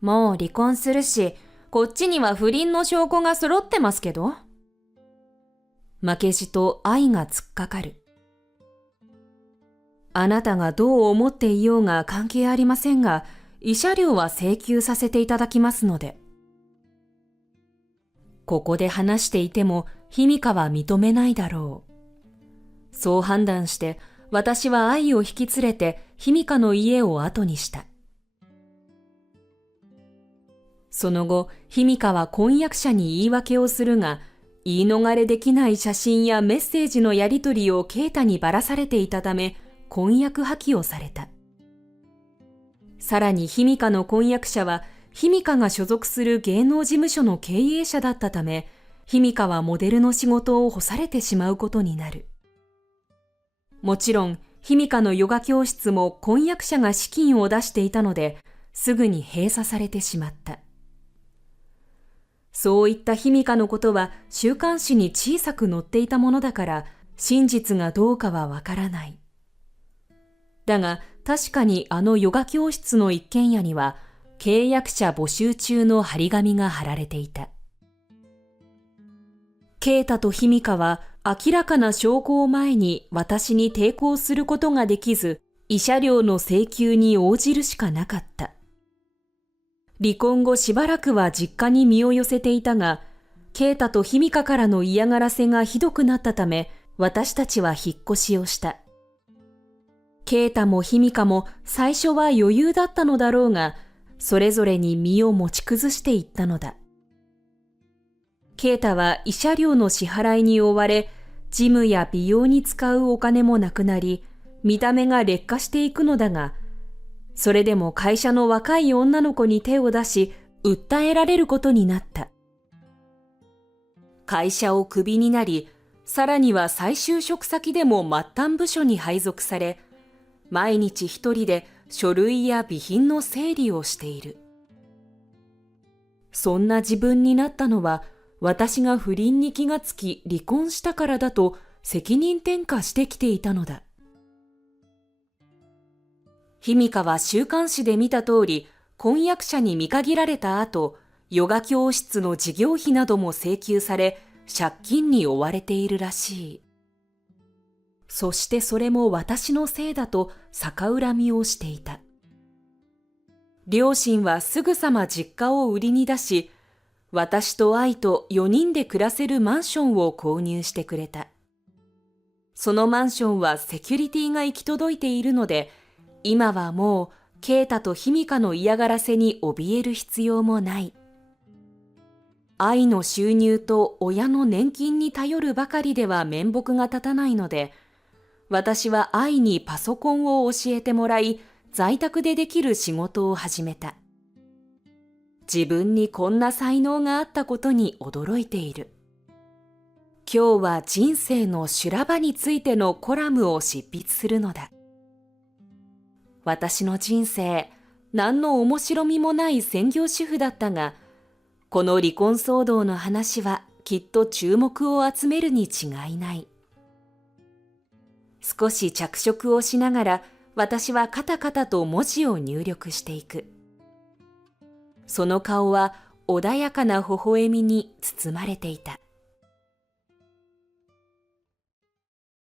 もう離婚するし、こっちには不倫の証拠が揃ってますけど。負けじと愛が突っかかる。あなたがどう思っていようが関係ありませんが、慰謝料は請求させていただきますので。ここで話していても、ヒミカは認めないだろう。そう判断して、私は愛を引き連れてヒミカの家を後にした。その後、ヒミカは婚約者に言い訳をするが、言い逃れできない写真やメッセージのやり取りをケイタにばらされていたため、婚約破棄をされた。さらにヒミカの婚約者は、ヒミカが所属する芸能事務所の経営者だったため、ヒミカはモデルの仕事を干されてしまうことになる。もちろん、ヒミカのヨガ教室も婚約者が資金を出していたので、すぐに閉鎖されてしまった。そういったヒミカのことは週刊誌に小さく載っていたものだから、真実がどうかはわからない。だが、確かにあのヨガ教室の一軒家には、契約者募集中の張り紙が貼られていた。ケイタとヒミカは明らかな証拠を前に私に抵抗することができず、慰謝料の請求に応じるしかなかった。離婚後しばらくは実家に身を寄せていたが、ケイタとヒミカからの嫌がらせがひどくなったため、私たちは引っ越しをした。ケイタもヒミカも最初は余裕だったのだろうが、それぞれに身を持ち崩していったのだ。ケイタは慰謝料の支払いに追われ、ジムや美容に使うお金もなくなり、見た目が劣化していくのだが、それでも会社の若い女の子に手を出し、訴えられることになった。会社をクビになり、さらには再就職先でも末端部署に配属され、毎日一人で書類や備品の整理をしている。そんな自分になったのは、私が不倫に気がつき離婚したからだと責任転嫁してきていたのだ。ヒミカは週刊誌で見た通り、婚約者に見限られた後、ヨガ教室の事業費なども請求され、借金に追われているらしい。そしてそれも私のせいだと逆恨みをしていた。両親はすぐさま実家を売りに出し、私と愛と4人で暮らせるマンションを購入してくれた。そのマンションはセキュリティが行き届いているので、今はもうケイタとヒミカの嫌がらせに怯える必要もない。愛の収入と親の年金に頼るばかりでは面目が立たないので、私は愛にパソコンを教えてもらい、在宅でできる仕事を始めた。自分にこんな才能があったことに驚いている。今日は人生の修羅場についてのコラムを執筆するのだ。私の人生、何の面白みもない専業主婦だったが、この離婚騒動の話はきっと注目を集めるに違いない。少し着色をしながら、私はカタカタと文字を入力していく。その顔は穏やかな微笑みに包まれていた。